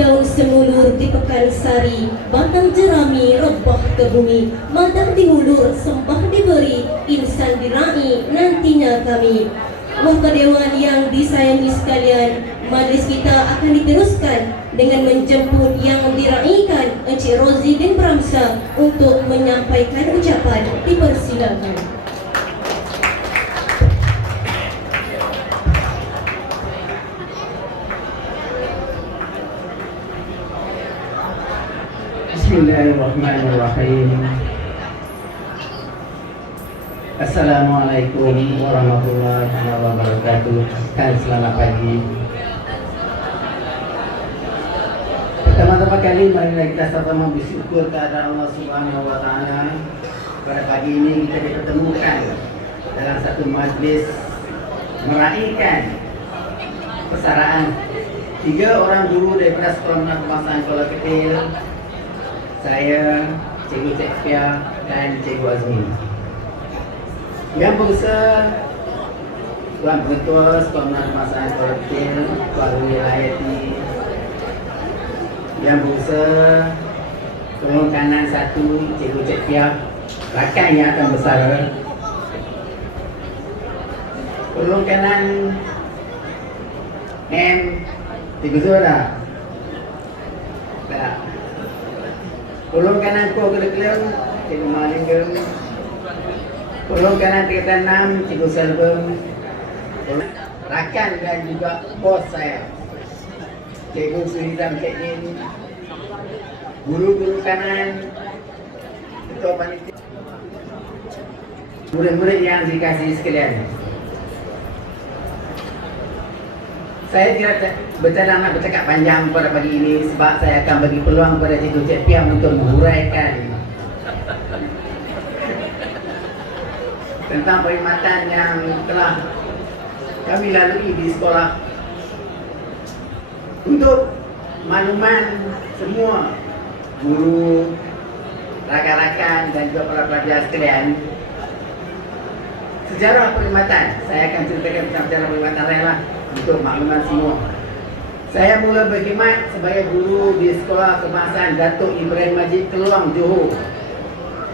daun semulur di Pekansari, batang jerami rebah ke bumi, madah diulur, sembah diberi, insan dirai, nantinya kami. Maka dewan yang disayangi sekalian, majlis kita akan diteruskan dengan menjemput yang diraikan Encik Rozi bin Pramsa untuk menyampaikan ucapan. Dipersilakan. Bismillahirrahmanirrahim. Assalamualaikum warahmatullahi wabarakatuh. Dan selamat pagi. Pertama-tama kali marilah kita sama-sama bersyukur kepada Allah Subhanahu wa taala. Pada pagi ini kita dipertemukan dalam satu majlis meraihkan persaraan 3 orang guru daripada Sekolah Menengah Kebangsaan Kuala Ketil. Saya, Cikgu Tekfia dan Cikgu Azmi. Yang berusaha Tuan Ketua Sekolah Menengah Kebangsaan Kuala Ketil, Tuan Ruli Hayati. Yang berusaha tolong kanan 1, Cikgu Tekfia, rakan yang akan bersara. Tolong kanan M, Cikgu Zura. Tak. Tolong kanan ko kelem Cikgu Malinggem. Tolong kanan 36 Cikgu Selbem. Rakan dan juga bos saya Cikgu Surizam Kekin. Guru-guru kanan, ketua panitia, murid-murid yang dikasihi sekalian. Saya tidak nak bercakap panjang pada pagi ini sebab saya akan bagi peluang kepada Cikgu Cik Piam untuk menghuraikan tentang perkhidmatan yang telah kami lalui di sekolah. Untuk makluman semua guru, rakan-rakan dan juga para pelajar sekalian, sejarah perkhidmatan saya akan ceritakan tentang sejarah perkhidmatan saya lah. Untuk makluman semua, saya mula berkhidmat sebagai guru di Sekolah Kebangsaan Datuk Ibrahim Majid Keluang, Johor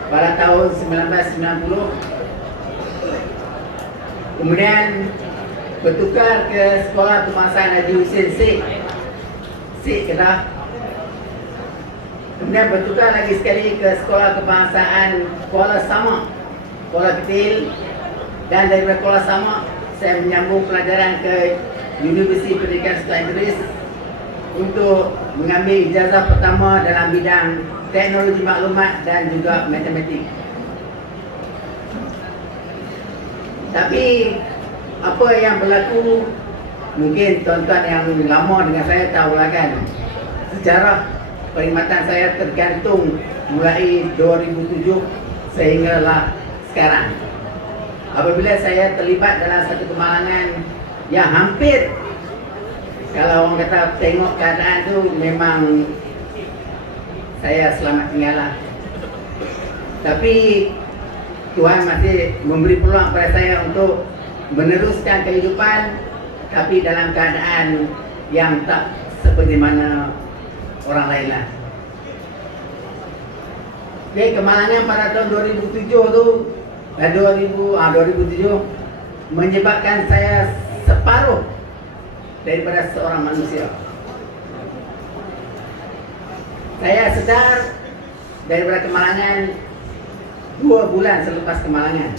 pada tahun 1990. Kemudian bertukar ke Sekolah Kebangsaan Haji Hussein Sik Kedah. Kemudian bertukar lagi sekali ke Sekolah Kebangsaan Kuala Samak, Kuala Ketil. Dan daripada Kuala Samak saya menyambung pelajaran ke Universiti Pendidikan Sultan Idris untuk mengambil ijazah pertama dalam bidang teknologi maklumat dan juga matematik. Tapi apa yang berlaku, mungkin tuan-tuan yang lama dengan saya tahulah kan, sejarah perkhidmatan saya tergantung mulai 2007 sehinggalah sekarang. Apabila saya terlibat dalam satu kemalangan yang hampir, kalau orang kata tengok keadaan tu memang saya selamat tinggal lah. Tapi Tuhan masih memberi peluang kepada saya untuk meneruskan kehidupan, tapi dalam keadaan yang tak seperti mana orang lain lah. Okay, kemalangan pada tahun 2007 tu 2007 menyebabkan saya separuh daripada seorang manusia. Saya sedar daripada kemalangan 2 bulan selepas kemalangan.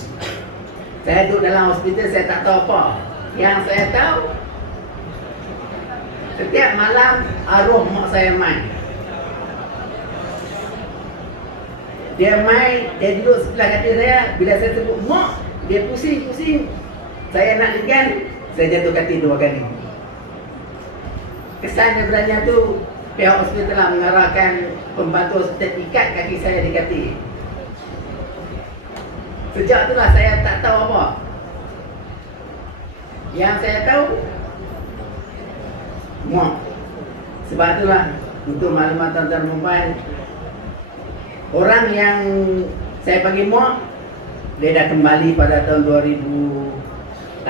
Saya duduk dalam hospital, saya tak tahu apa. Yang saya tahu, setiap malam arwah mak saya main. Dia main, dia duduk sebelah kaki saya. Bila saya sebut mak, dia pusing-pusing. Saya nak ligan, saya jatuh kaki 2 kali. Kesan daripadanya tu, pihak hospital telah mengarahkan pembantu hospital ikat kaki saya di kaki. Sejak itulah saya tak tahu apa. Yang saya tahu, mak. Sebab itulah, untuk maklumat tuan-tuan dan puan, orang yang saya panggil mak, dia dah kembali pada tahun 2008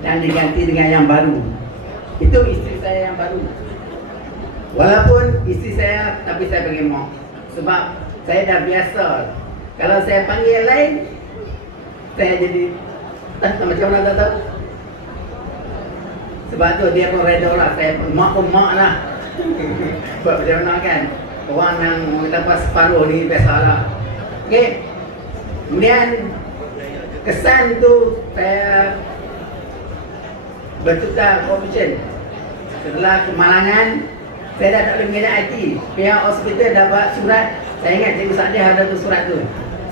dan diganti dengan yang baru. Itu isteri saya yang baru. Walaupun isteri saya, tapi saya panggil mak. Sebab saya dah biasa. Kalau saya panggil lain, saya jadi tak macam mana tak tahu. Sebab tu dia pun reda lah. Saya mak pun mak lah. Sebab macam mana kan, orang yang dapat separuh ni biasalah. Okay. Kemudian kesan tu saya bertukar profession. Setelah kemalangan, saya dah tak boleh mengajar IT. Pihak hospital dapat surat. Saya ingat Cikgu Sa'adiyah ada tu surat tu.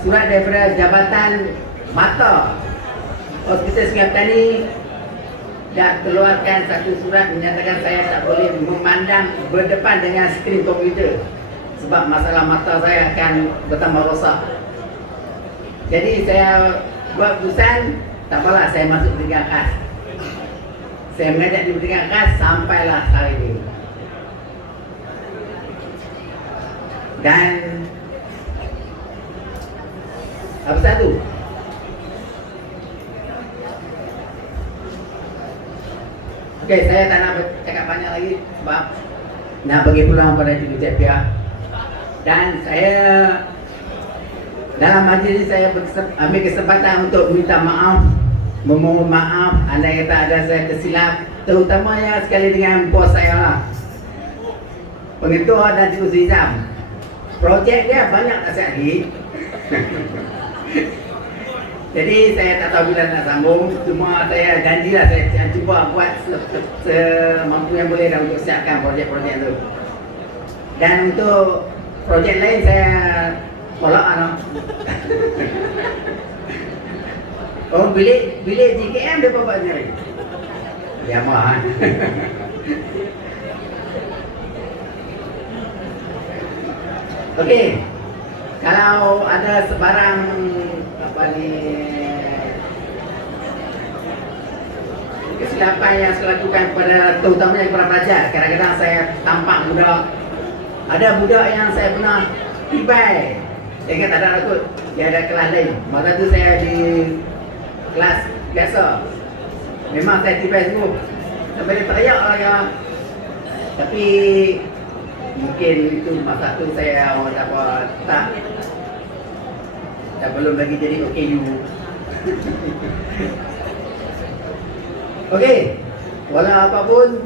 Surat daripada Jabatan Mata Hospital Sungai Petani dah keluarkan satu surat menyatakan saya tak boleh memandang berdepan dengan skrin komputer sebab masalah mata saya akan bertambah rosak. Jadi saya buat keputusan, tak apalah saya masuk pendidikan khas. Saya mengajar di pendidikan khas sampailah hari ini. Dan apa satu? Okey, saya tak nak cakap banyak lagi sebab nak bagi peluang pada Cikgu Cepiah. Dan saya dalam majlis ini saya ambil kesempatan untuk minta maaf, memohon maaf andai kata ada saya tersilap, terutamanya sekali dengan bos saya lah, Pengetua dan Cikgu Zizam. Projek dia banyak nasihat lagi. Jadi saya tak tahu bila nak sambung. Cuma saya janjilah saya cuba buat semampu yang boleh dah untuk siapkan projek-projek tu. Dan untuk projek lain saya tolak lah. Oh, bilik JKM dia bawa sendiri. Ya mah. Okey. Kalau ada sebarang apa ni kesilapan yang saya lakukan kepada terutamanya kepada pelajar, kadang-kadang saya tampak budak. Ada budak yang saya pernah tibai. Saya ingat tak ada takut. Dia ada kelas lain. Masa tu saya di kelas biasa. Memang saya tibai sungguh. Sampai dia teriak lah ya. Tapi mungkin itu masa tu saya orang tak belum lagi jadi OKU. Okey, walau apapun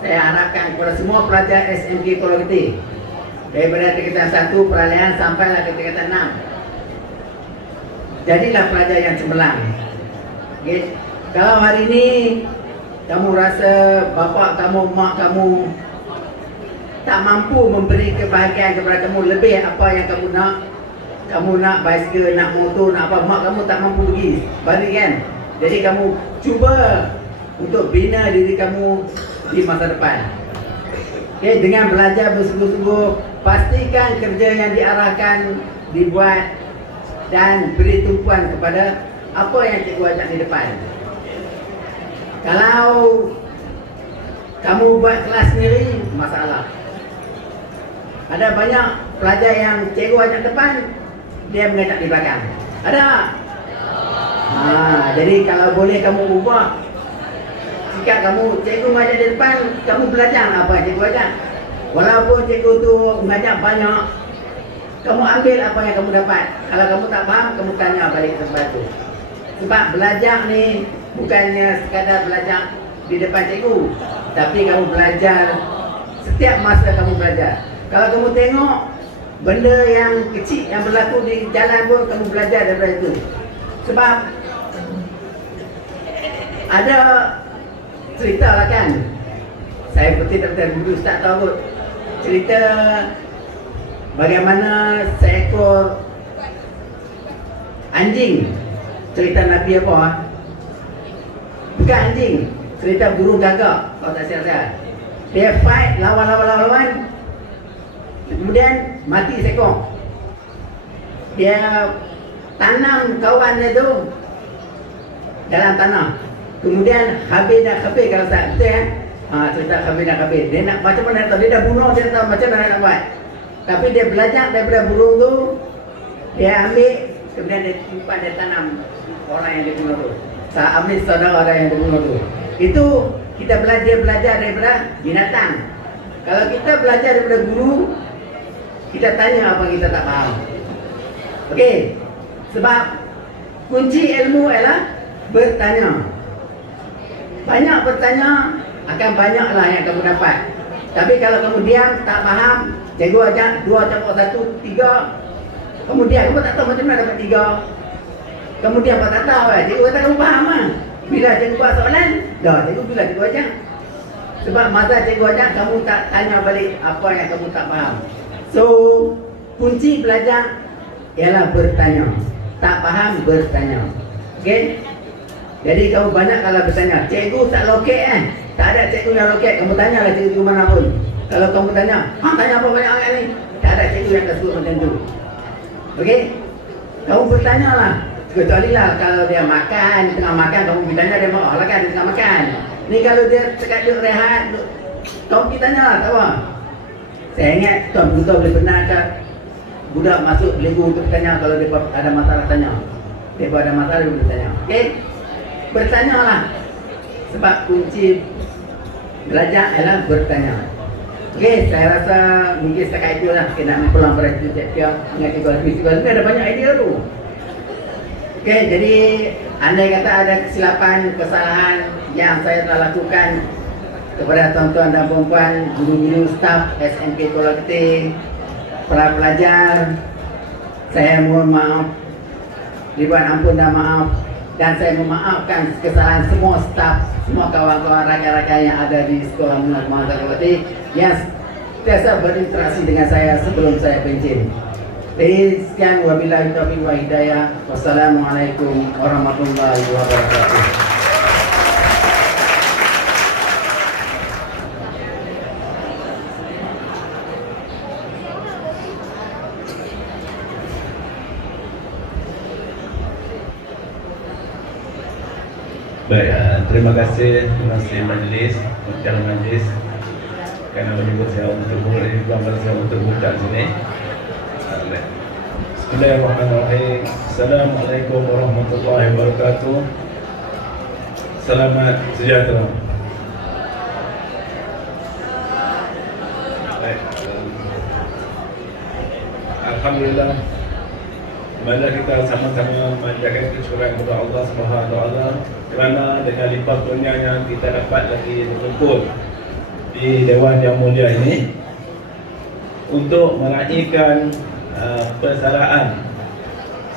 saya harapkan kepada semua pelajar SMK Pulau Ketih daripada tingkatan 1 peralihan sampailah ke tingkatan 6, jadilah pelajar yang cemerlang. Okay. Kalau hari ini kamu rasa bapa kamu, mak kamu tak mampu memberi kebahagiaan kepada kamu lebih apa yang kamu nak basikal, nak motor, nak apa, mak kamu tak mampu pergi balik kan. Jadi kamu cuba untuk bina diri kamu di masa depan. Okay, dengan belajar bersungguh-sungguh, pastikan kerja yang diarahkan dibuat dan beri tumpuan kepada apa yang cikgu ajak di depan. Kalau kamu buat kelas sendiri, masalah. Ada banyak pelajar yang cikgu ajak depan, dia mengajak di belakang. Ada? Jadi kalau boleh kamu ubah sikap kamu, cikgu mengajak di depan, kamu belajar apa yang cikgu ajak. Walaupun cikgu tu mengajak banyak, kamu ambil apa yang kamu dapat. Kalau kamu tak faham, kamu tanya balik tempat tu. Sebab belajar ni bukannya sekadar belajar di depan cikgu, tapi kamu belajar setiap masa kamu belajar. Kalau kamu tengok benda yang kecil yang berlaku di jalan pun kamu belajar daripada itu. Sebab ada cerita lah kan. Saya betul-betul dulu tak tahu cerita bagaimana seekor anjing, cerita Nabi apa? Bukan anjing, cerita burung gagak kalau tak silap. Dia fight lawan. Kemudian mati seekor. Dia tanam kawan dia tu dalam tanah. Kemudian habis kalau tak betul kan? Cerita habis. Dia nak macam mana tahu, dia dah bunuh, dia tahu macam mana nak buat. Tapi dia belajar daripada burung tu, dia ambil, kemudian dia simpan, dia tanam orang yang dia bunuh tu. Ambil saudara orang yang dia bunuh tu. Itu kita belajar daripada binatang. Kalau kita belajar daripada guru, kita tanya apa yang kita tak faham. Okey. Sebab kunci ilmu ialah bertanya. Banyak bertanya, akan banyaklah yang kamu dapat. Tapi kalau kamu diam, tak faham, cikgu ajak 2 campur 1, 3. Kemudian kamu tak tahu macam mana dapat 3. Kemudian apa tak tahu cikgu kata kamu faham lah. Bila cikgu buat soalan, dah cikgu bila cikgu ajak. Sebab masa cikgu ajak, kamu tak tanya balik apa yang kamu tak faham. So, kunci belajar ialah bertanya. Tak faham, bertanya. Okey? Jadi kamu banyak kalau bertanya, cikgu tak loket tak ada cikgu yang loket, kamu tanyalah cikgu mana pun. Kalau kamu tanya tanya apa banyak orang ni? Tak ada cikgu yang kasut macam tu. Okey? Kamu bertanyalah. Kecuali lah kalau dia makan, tengah makan kamu bertanya dia mau lah kan dia tengah makan. Ni kalau dia dekat duduk rehat, kamu pergi tanya lah, tak apa. Saya ingat tuan Buta boleh benarkan budak masuk belenggu untuk bertanya kalau dia ada masalah tanya. Dia ada masalah dia boleh bertanya. Okey? Bertanyalah. Sebab kunci belajar ialah bertanya. Okey, saya rasa mungkin setakat itu lah. Kita nak pulang pada itu chapter dengan cikgu Alfi ada banyak idea tu. Okey, jadi andai kata ada kesilapan, kesalahan yang saya telah lakukan kepada tuan-tuan dan puan-puan, guru-guru, staf SMP Kuala Keting, para pelajar, saya mohon maaf, ribuan ampun dan maaf. Dan saya memaafkan kesalahan semua staf, semua kawan-kawan rakan-rakan yang ada di Sekolah Menengah Kemahiran Kuala Keting yang biasa berinteraksi dengan saya sebelum saya pencin. Jadi sekian, wabillahi taufiq wa hidayah. Wassalamualaikum warahmatullahi wabarakatuh. Baik, terima kasih majlis, pembicara majlis kerana menyebut saya untuk buka sini. Bismillahirrahmanirrahim. Assalamualaikum warahmatullahi wabarakatuh. Selamat sejahtera. Baik. Alhamdulillah, mari kita sama-sama menjaga kesyukuran kepada Allah Subhanahu wa taala kerana dengan limpah kurnianya kita dapat lagi berkumpul di Dewan yang mulia ini untuk meraihkan persaraan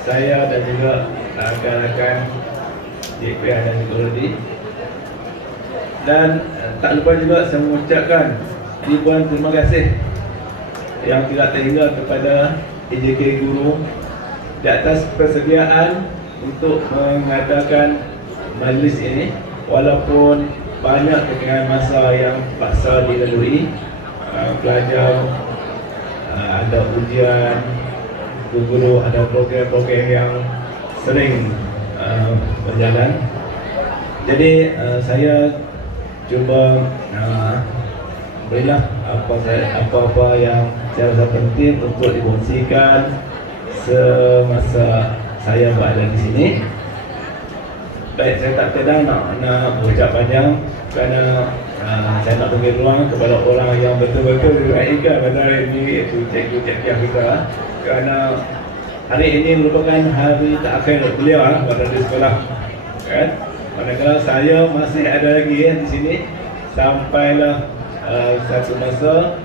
saya dan juga rakan-rakan Cikgu dan Cikgu Rudi. Dan tak lupa juga saya mengucapkan ribuan terima kasih yang tidak terhingga kepada EJK Guru di atas persediaan untuk mengadakan majlis ini, walaupun banyak kekangan masa yang paksa dilalui. Pelajar ada ujian, guru ada program-program yang sering berjalan. Jadi saya cuba berilah apa-apa yang saya rasa penting untuk dikongsikan semasa saya berada di sini. Baik, saya tak pedang nak berucap panjang kerana saya nak beri ruang kepada orang yang betul-betul diraihkan pada hari ini, iaitu cikgu-cikgu kita, kerana hari ini merupakan hari terakhir beliau pada di sekolah, kan? Manakala saya masih ada lagi di sini sampailah satu masa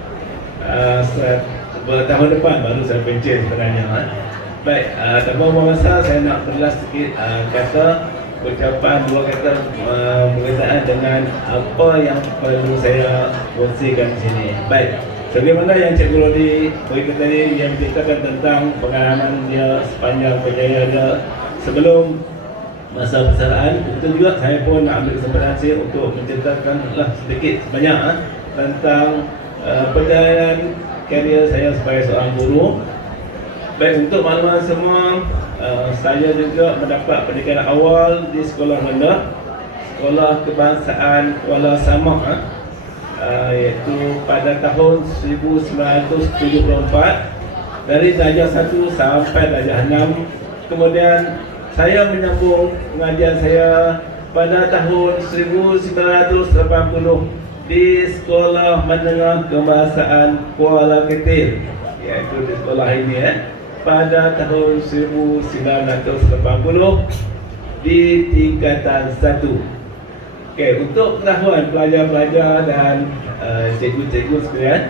tahun depan baru saya pencet sebenarnya. Baik, tanpa membuang masa, saya nak berlas sikit kata ucapan, dua kata berkaitan dengan apa yang perlu saya kongsikan di sini. Baik, sebagaimana yang Cikgu Rodi beritahu tadi, yang menceritakan tentang pengalaman dia sepanjang berjaya dia sebelum masa persaraan, betul juga saya pun nak ambil kesempatan saya untuk menceritakanlah sedikit sebanyak tentang perjalanan karier saya sebagai seorang guru. Baik, untuk makluman semua, saya juga mendapat pendidikan awal di sekolah rendah, Sekolah Kebangsaan Kuala Samak, iaitu pada tahun 1974 dari darjah 1 sampai darjah 6. Kemudian saya menyambung pengajian saya pada tahun 1980 di Sekolah Menengah Kebahasaan Kuala Ketil, iaitu di sekolah ini pada tahun 1980 di tingkatan 1. Okey, untuk pengetahuan pelajar-pelajar dan cikgu-cikgu sekalian,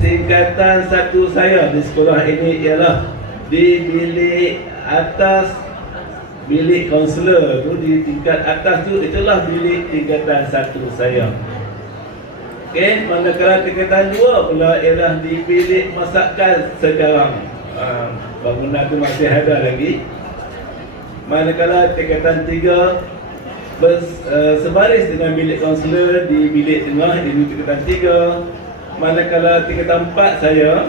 tingkatan 1 saya di sekolah ini ialah di bilik atas, bilik kaunselor tu di tingkat atas tu, itulah bilik tingkatan 1 saya. Okey, manakala tingkatan 2 pula ialah di bilik masakan sekarang. Bangunan tu masih ada lagi. Manakala tingkatan 3 sebaris dengan bilik kaunselor di bilik tengah, iaitu tingkatan 3. Manakala tingkatan 4 saya,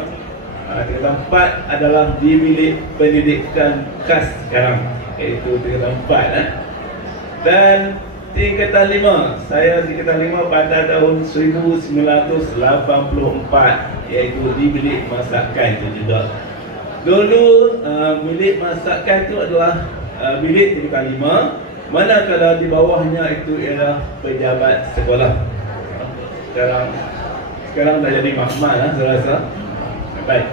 tingkatan 4 adalah di bilik pendidikan khas sekarang, iaitu tingkatan 4. Dan tingkatan 5, saya tingkatan 5 pada tahun 1984, iaitu di bilik masakan itu juga. Dulu bilik masakan itu adalah bilik tingkatan 5, manakala di bawahnya itu ialah pejabat sekolah. Sekarang dah jadi mahkamah lah, saya rasa. Baik,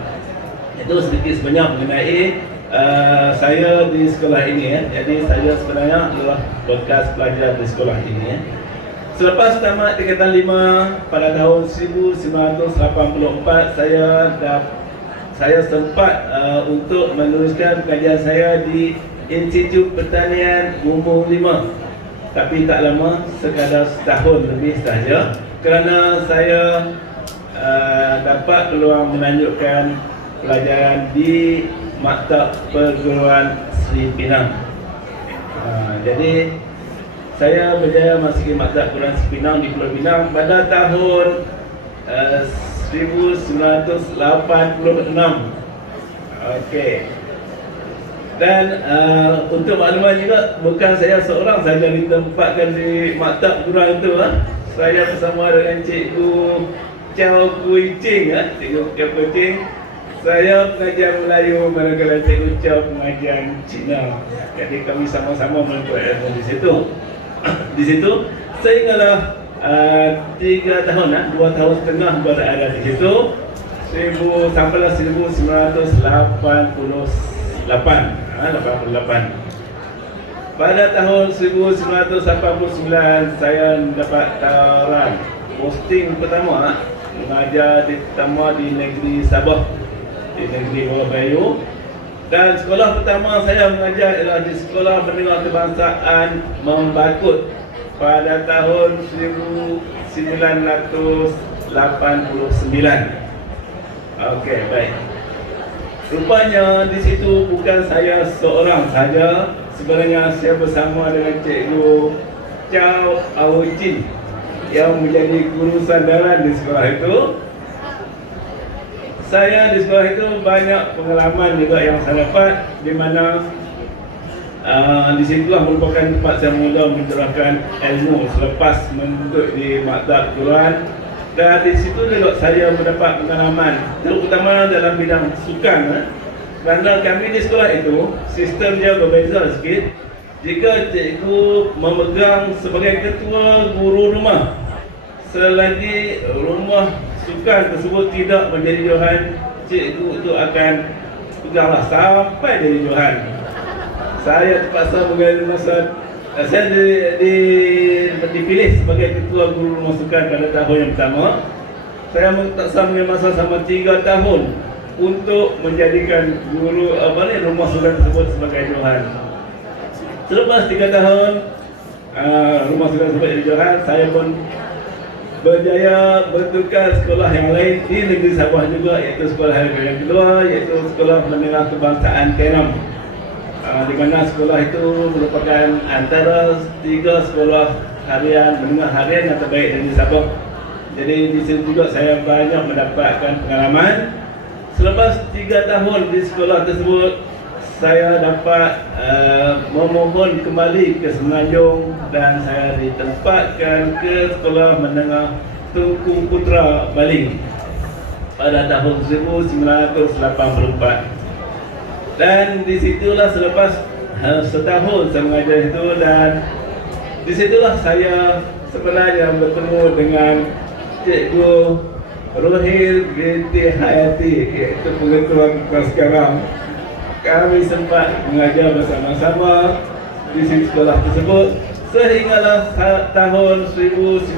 itu sedikit sebanyak mengenai saya di sekolah ini. Jadi saya sebenarnya adalah bekas pelajar di sekolah ini. Selepas tamat tingkatan 5 pada tahun 1984, saya sempat untuk meneruskan pengajian saya di Institut Pertanian Bumbung 5. Tapi tak lama, sekadar setahun lebih sahaja, kerana saya dapat peluang melanjutkan pelajaran di Maktab Perguruan Sri Pinang. Jadi saya berjaya masuki Maktab Perguruan Sri Pinang di Pulau Pinang pada tahun 1986. Okey. Dan untuk makluman juga, bukan saya seorang saja ditempatkan di Maktab Perguruan itu. Saya bersama dengan Cikgu Chow Kui Ching, Cikgu Chow Kui Ching. Saya pengajar Melayu, manakala Cikgu Chow pengajian Cina. Jadi kami sama-sama menuntut ilmu di situ. Di situ sehinggalah 3 tahun, 2 tahun setengah berada di situ. Sampailah 1988. Pada tahun 1989 saya mendapat tawaran posting pertama mengajar pertama di negeri Sabah, di negeri Bawah Bayu. Dan sekolah pertama saya mengajar ialah di Sekolah Menengah Kebangsaan Membakut pada tahun 1989. Okey, baik. Rupanya di situ bukan saya seorang saja. Sebenarnya saya bersama dengan Cikgu Chow Awi Chin yang menjadi guru sandaran di sekolah itu. Saya di sekolah itu banyak pengalaman juga yang saya dapat, di mana di situlah merupakan tempat saya mula mencurahkan ilmu selepas menuntut di Maktab Perguruan. Dan di situ juga saya mendapat pengalaman, terutama dalam bidang sukan. Kerana kami di sekolah itu, sistem dia berbeza sikit. Jika cikgu memegang sebagai ketua guru rumah, selagi rumah sukan tersebut tidak menjadi johan, cikgu itu akan peganglah sampai jadi johan. Saya terpaksa mengambil masa, saya dipilih sebagai ketua guru rumah sukan pada tahun yang pertama. Saya terpaksa mengambil masa sama 3 tahun untuk menjadikan guru rumah sukan tersebut sebagai johan. Selepas 3 tahun rumah sukan tersebut jadi johan, saya pun berjaya bertukar sekolah yang lain di negeri Sabah juga, iaitu sekolah yang kedua, iaitu Sekolah Menengah Kebangsaan Keram. Di mana sekolah itu merupakan antara 3 sekolah harian, menengah harian yang terbaik di Sabah. Jadi di situ juga saya banyak mendapatkan pengalaman. Selepas 3 tahun di sekolah tersebut, saya dapat memohon kembali ke Semenanjung dan saya ditempatkan ke Sekolah Menengah Tunku Putra Baling pada tahun 1984. Dan disitulah selepas setahun saya mengajar itu, dan Di situlah saya sebenarnya bertemu dengan Cikgu Rohil binti Hayati, iaitu pengetua kita sekarang. Kami sempat mengajar bersama-sama di sekolah tersebut sehinggalah tahun 1997,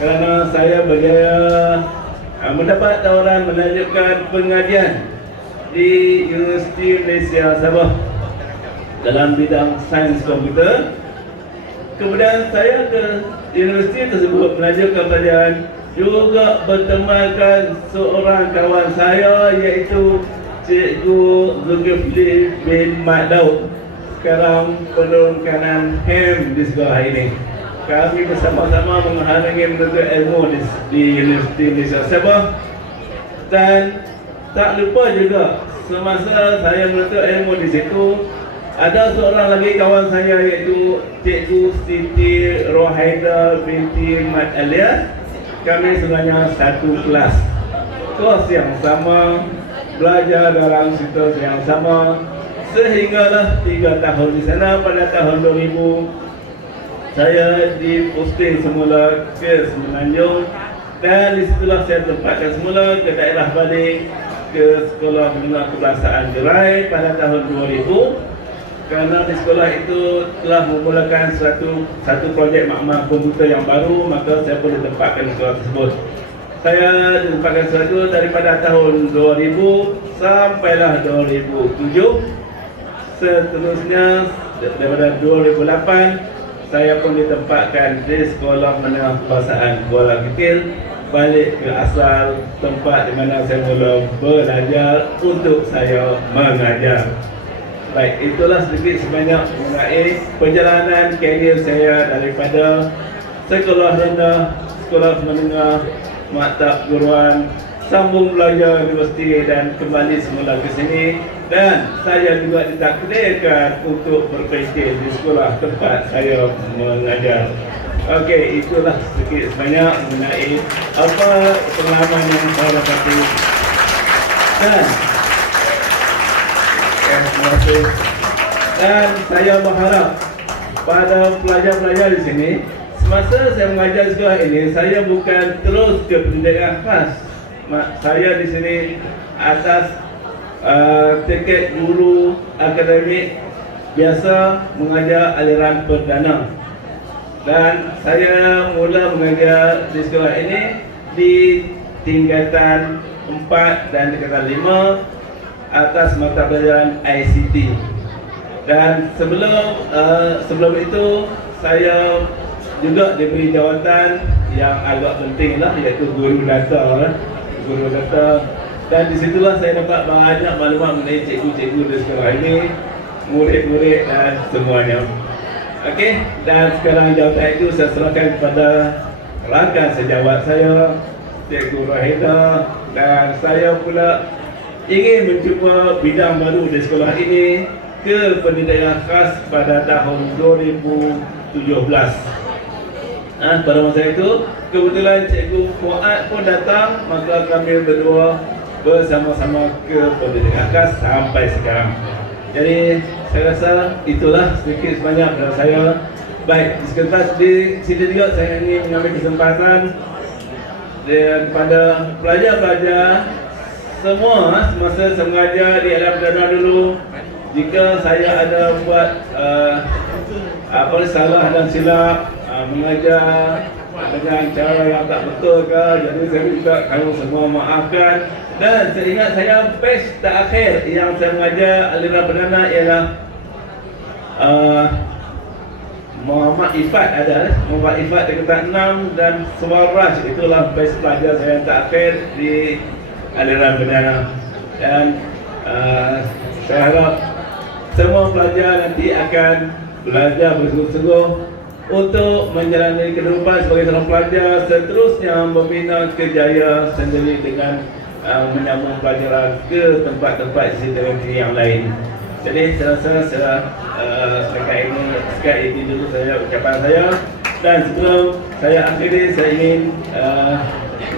kerana saya berjaya mendapat tawaran melanjutkan pengajian di Universiti Malaysia Sabah dalam bidang sains komputer. Kemudian saya ke universiti tersebut melanjutkan pelajaran, juga bertemankan seorang kawan saya iaitu Cikgu Zulkifli bin Mat Daud, sekarang penurun HEM di sekolah ini. Kami bersama-sama menghalangi menuntut ilmu di Universiti Malaysia Sabah. Dan tak lupa juga semasa saya menuntut ilmu di situ, ada seorang lagi kawan saya iaitu Cikgu Siti Rohaida binti Mat Alia. Kami sebenarnya satu kelas, kos yang sama, belajar dalam situasi yang sama, sehinggalah 3 tahun di sana. Pada tahun 2000 saya diposting semula ke Semenanjung, dan disitulah saya tempatkan semula ke daerah balik ke Sekolah Menengah Kebangsaan Jerai pada tahun 2000. Kerana di sekolah itu telah memulakan satu projek makmal komputer yang baru, maka saya pun ditempatkan di sekolah tersebut. Saya ditempatkan sekolah itu daripada tahun 2000 sampailah 2007. Seterusnya daripada 2008 saya pun ditempatkan di Sekolah Menengah Kebangsaan Kuala Kikil, balik ke asal tempat di mana saya mula belajar untuk saya mengajar. Baik, itulah sedikit sebanyak mengenai perjalanan karier saya daripada sekolah rendah, sekolah menengah, maktab guruan, sambung belajar universiti dan kembali semula ke sini. Dan saya juga ditakdirkan untuk berpendek di sekolah tempat saya mengajar. Okey, itulah sedikit sebanyak mengenai apa pengalaman yang saya dapati. Dan terima kasih. Dan saya berharap pada pelajar-pelajar di sini, semasa saya mengajar sekolah ini, saya bukan terus ke pendidikan khas. Saya di sini atas tiket guru akademik biasa mengajar aliran perdana. Dan saya mula mengajar di sekolah ini di tingkatan 4 dan tingkatan 5 atas mata pelajaran ICT. Dan sebelum itu saya juga diberi jawatan yang agak penting lah, iaitu guru data. Dan disitulah saya dapat banyak maklumat mengenai cikgu-cikgu di sekolah ini, murid-murid dan semuanya. Okey, dan sekarang jawatan itu saya serahkan kepada rakan sejawat saya, Cikgu Rohaida, dan saya pula ingin mencuba bidang baru di sekolah ini ke pendidikan khas pada tahun 2017. Pada masa itu kebetulan Cikgu Fuad pun datang, maka kami berdua bersama-sama ke pendidikan khas sampai sekarang. Jadi saya rasa itulah sedikit sebanyak dari saya. Baik, di sini juga saya ingin mengambil kesempatan dan kepada pelajar-pelajar semua, semasa saya mengajar di alam perdana dulu, jika saya ada buat salah dan silap mengajar dengan cara yang tak betul ke, jadi saya minta kamu semua maafkan. Dan saya ingat saya batch terakhir yang saya mengajar aliran perdana ialah Muhammad Ifat ada, Muhammad Ifat tingkatan 6 dan Sumaraj, itulah batch pelajar saya yang terakhir di aliran perdana. Dan saya harap semua pelajar nanti akan belajar bersungguh-sungguh untuk menjalani kehidupan sebagai seorang pelajar, seterusnya membina kerjaya sendiri dengan menyambung pelajaran ke tempat-tempat institusi yang lain. Jadi saya rasa sekat ini dulu saya ucapan saya. Dan sebelum saya akhiri, saya ingin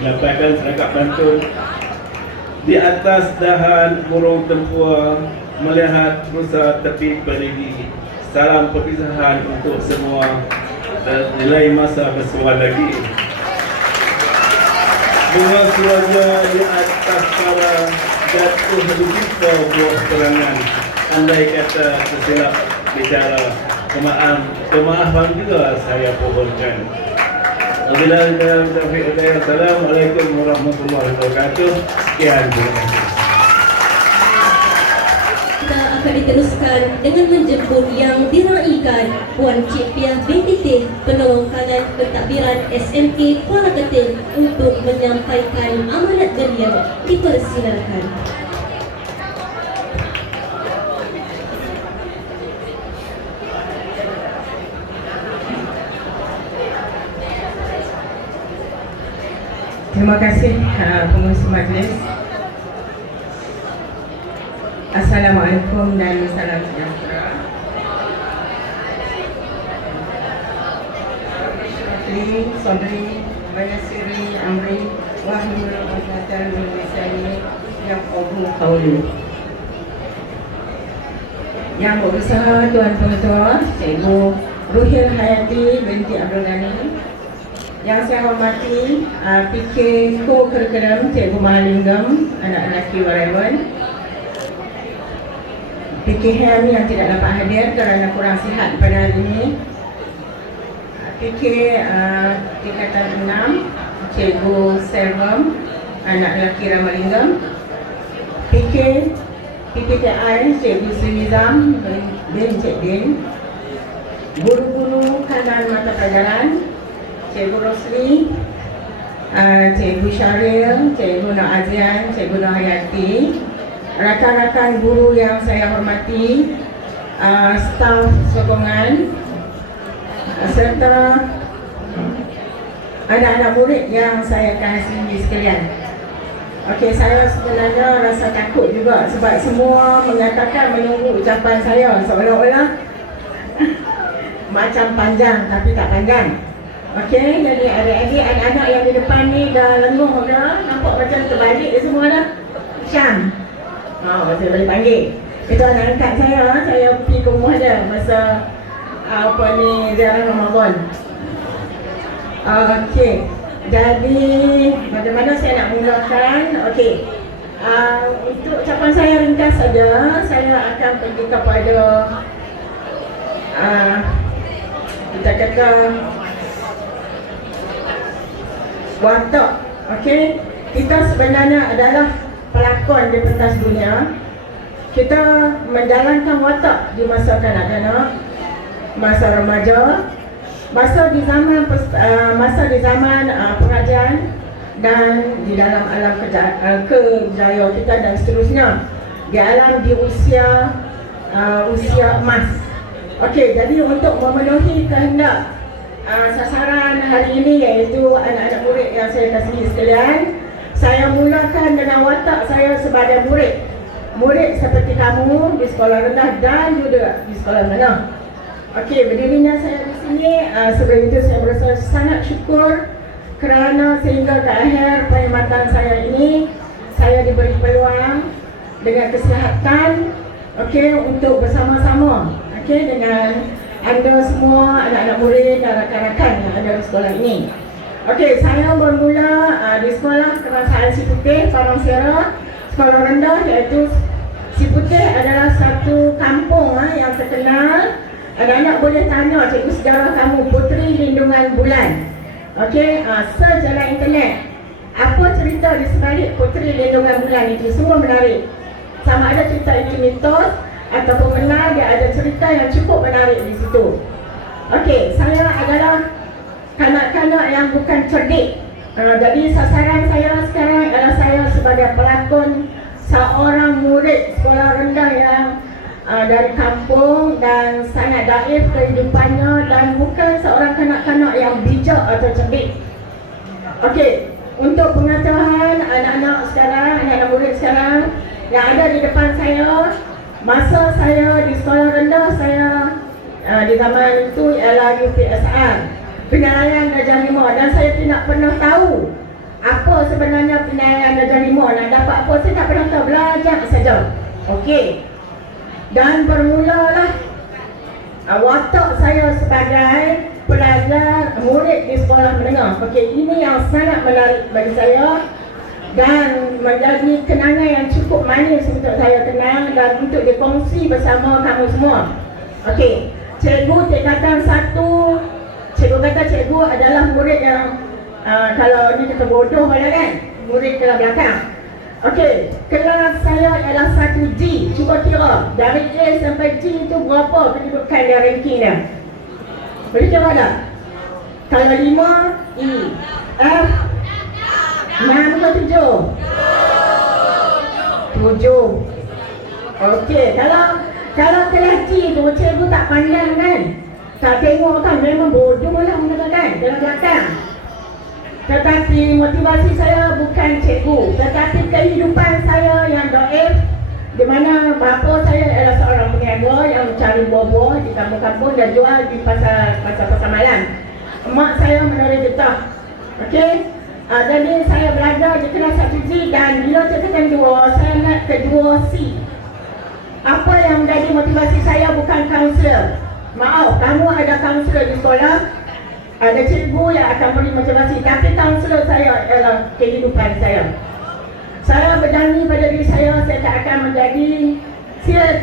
menyampaikan sedikit pantun. Di atas dahan burung tempua melihat rusa tepi perigi, salam perpisahan untuk semua dan nilai masa bersewan lagi. Bunga keluarga di atas para jatuh hidup kita buat keterangan. Andai kata tersilap bicara, kemaafan juga saya pohonkan. Assalamualaikum warahmatullahi wabarakatuh. Sekian, terima kasih. Kita akan diteruskan dengan menjemput yang diraikan Puan Cik Piah binti Teh, penolong kanan pentadbiran SMK Kuala Ketin untuk menyampaikan amanat beliau. Dipersilakan. Terima kasih pengurusi majlis. Assalamualaikum dan salam sejahtera. Saudari Bayasiri Amri Wahyu Rahmatan Indonesia yang Abu Kauli. Yang berusaha Tuan Pengetua Cikgu Ruhil Hayati binti Abdul Ghani. Yang saya hormati PK Co-Curriculum Cikgu Mahalingam, anak lelaki Warawan. PK Ham yang tidak dapat hadir kerana kurang sihat pada hari ini. PK tingkatan 6 Cikgu Selvam, anak lelaki Ramalingam. PKTI Cikgu Sri Nizam bin Cik Din. Guru-guru kanan mata pelajaran Cikgu Rosli, Cikgu Syaril, Cikgu Nur Azian, Cikgu Nur Hayati, rakan-rakan guru yang saya hormati, staf sokongan, serta anak-anak murid yang saya kasihi sekalian. Okey, saya sebenarnya rasa takut juga sebab semua mengatakan menunggu ucapan saya seolah-olah macam panjang tapi tak panjang. Okey, jadi adik-adik, anak-anak yang di depan ni dah lenguh dah, nampak macam terbalik dia semua dah. Syam. Saya boleh panggil. Itu anak angkat saya pergi ke rumah dia masa ziarah Ramadan. Okey. Jadi bagaimana saya nak mulakan? Okey. Untuk ucapan saya ringkas saja, saya akan pergi kepada kita kata watak. Okey, kita sebenarnya adalah pelakon di pentas dunia. Kita menjalankan watak di masa kanak-kanak, masa remaja, masa di zaman pengajian dan di dalam alam kejayaan kita dan seterusnya di usia emas. Okey, jadi untuk memenuhi kehendak sasaran hari ini iaitu anak-anak murid yang saya kasihi sekalian, saya mulakan dengan watak saya sebagai murid seperti kamu di sekolah rendah dan juga di sekolah menengah. Okey, berdirinya saya di sini, sebelum itu saya berasa sangat syukur kerana sehingga ke akhir perkhidmatan saya ini saya diberi peluang dengan kesihatan, okey, untuk bersama-sama, okey, dengan anda semua anak-anak murid dan rakan-rakan yang ada di sekolah ini. Okey, saya bermula di sekolah kebangsaan Siputih, Parang Sera, sekolah rendah iaitu Siputih adalah satu kampung yang terkenal. Anak-anak boleh tanya cikgu sejarah kamu, Puteri Lindungan Bulan. Okey, search dalam internet. Apa cerita di sebalik Puteri Lindungan Bulan itu? Semua menarik. Sama ada cerita itu mitos ataupun benar, dia ada cerita yang cukup menarik di situ. Okey, saya adalah kanak-kanak yang bukan cerdik. Jadi sasaran saya sekarang adalah saya sebagai pelakon seorang murid sekolah rendah yang dari kampung dan sangat daif kehidupannya dan bukan seorang kanak-kanak yang bijak atau cerdik. Okey, untuk pengetahuan anak-anak sekarang, anak-anak murid sekarang yang ada di depan saya, masa saya di sekolah rendah saya di zaman itu ialah UPSR, Penilaian Darjah 5, dan saya tidak pernah tahu apa sebenarnya penilaian Darjah 5, nak dapat apa saya tak pernah tahu, belajar saja. Okey. Dan bermulalah watak saya sebagai pelajar murid di sekolah menengah. Okey, ini yang sangat menarik bagi saya dan menjadi kenangan yang cukup manis untuk saya kenang dan untuk dikongsi bersama kamu semua. Okey, cikgu tingkatan 1, cikgu kata cikgu adalah murid yang kalau ni kita bodoh lah kan, murid kelas belakang. Okey, kelas saya adalah 1G. Cuba kira dari A sampai G itu berapa kedudukan dia, ranking dia. Boleh kira tak? Kalau 5 E, F 6 atau 7? 7. Okey, kalau kelas G tu cikgu tak pandang kan, tak tengok kan, memang bodoh lah mengatakan dalam belakang. Tetapi motivasi saya bukan cikgu, tetapi kehidupan saya yang doib, di mana bapa saya adalah seorang peniaga yang mencari buah-buah di kampung-kampung dan jual di pasar malam. Mak saya menari getah. Okey, jadi saya belajar di kelas 1G dan bila tingkatan 2 saya naik ke 2C. Apa yang menjadi motivasi saya bukan kaunselor. Maaf, kamu ada kaunselor di sekolah, ada cikgu yang akan beri motivasi, tapi kaunselor saya adalah kehidupan saya. Saya berjanji pada diri saya tak akan menjadi,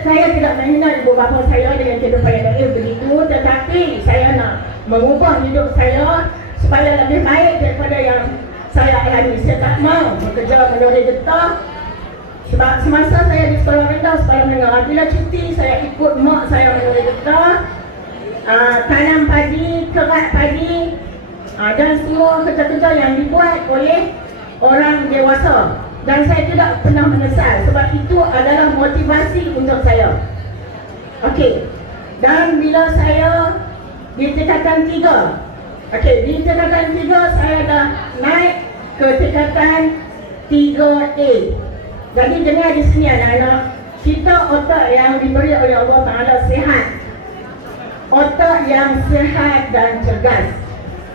saya tidak menghina ibu bapa saya dengan kehidupan yang begitu, tetapi saya nak mengubah hidup saya supaya lebih baik daripada yang saya alami. Saya tak mahu bekerja menuri getah. Sebab semasa saya di sekolah rendah, sekolah menengah, bila cuti saya ikut mak saya menuri getah, tanam padi, kerat padi, dan semua kerja-kerja yang dibuat oleh orang dewasa. Dan saya tidak pernah menyesal sebab itu adalah motivasi untuk saya. Okey, dan bila saya di tingkatan 3, okey, di tingkatan 3 saya dah naik ke tingkatan 3A. Jadi dengar di sini anak-anak, kita otak yang diberi oleh Allah Ta'ala sihat, otak yang sihat dan cergas,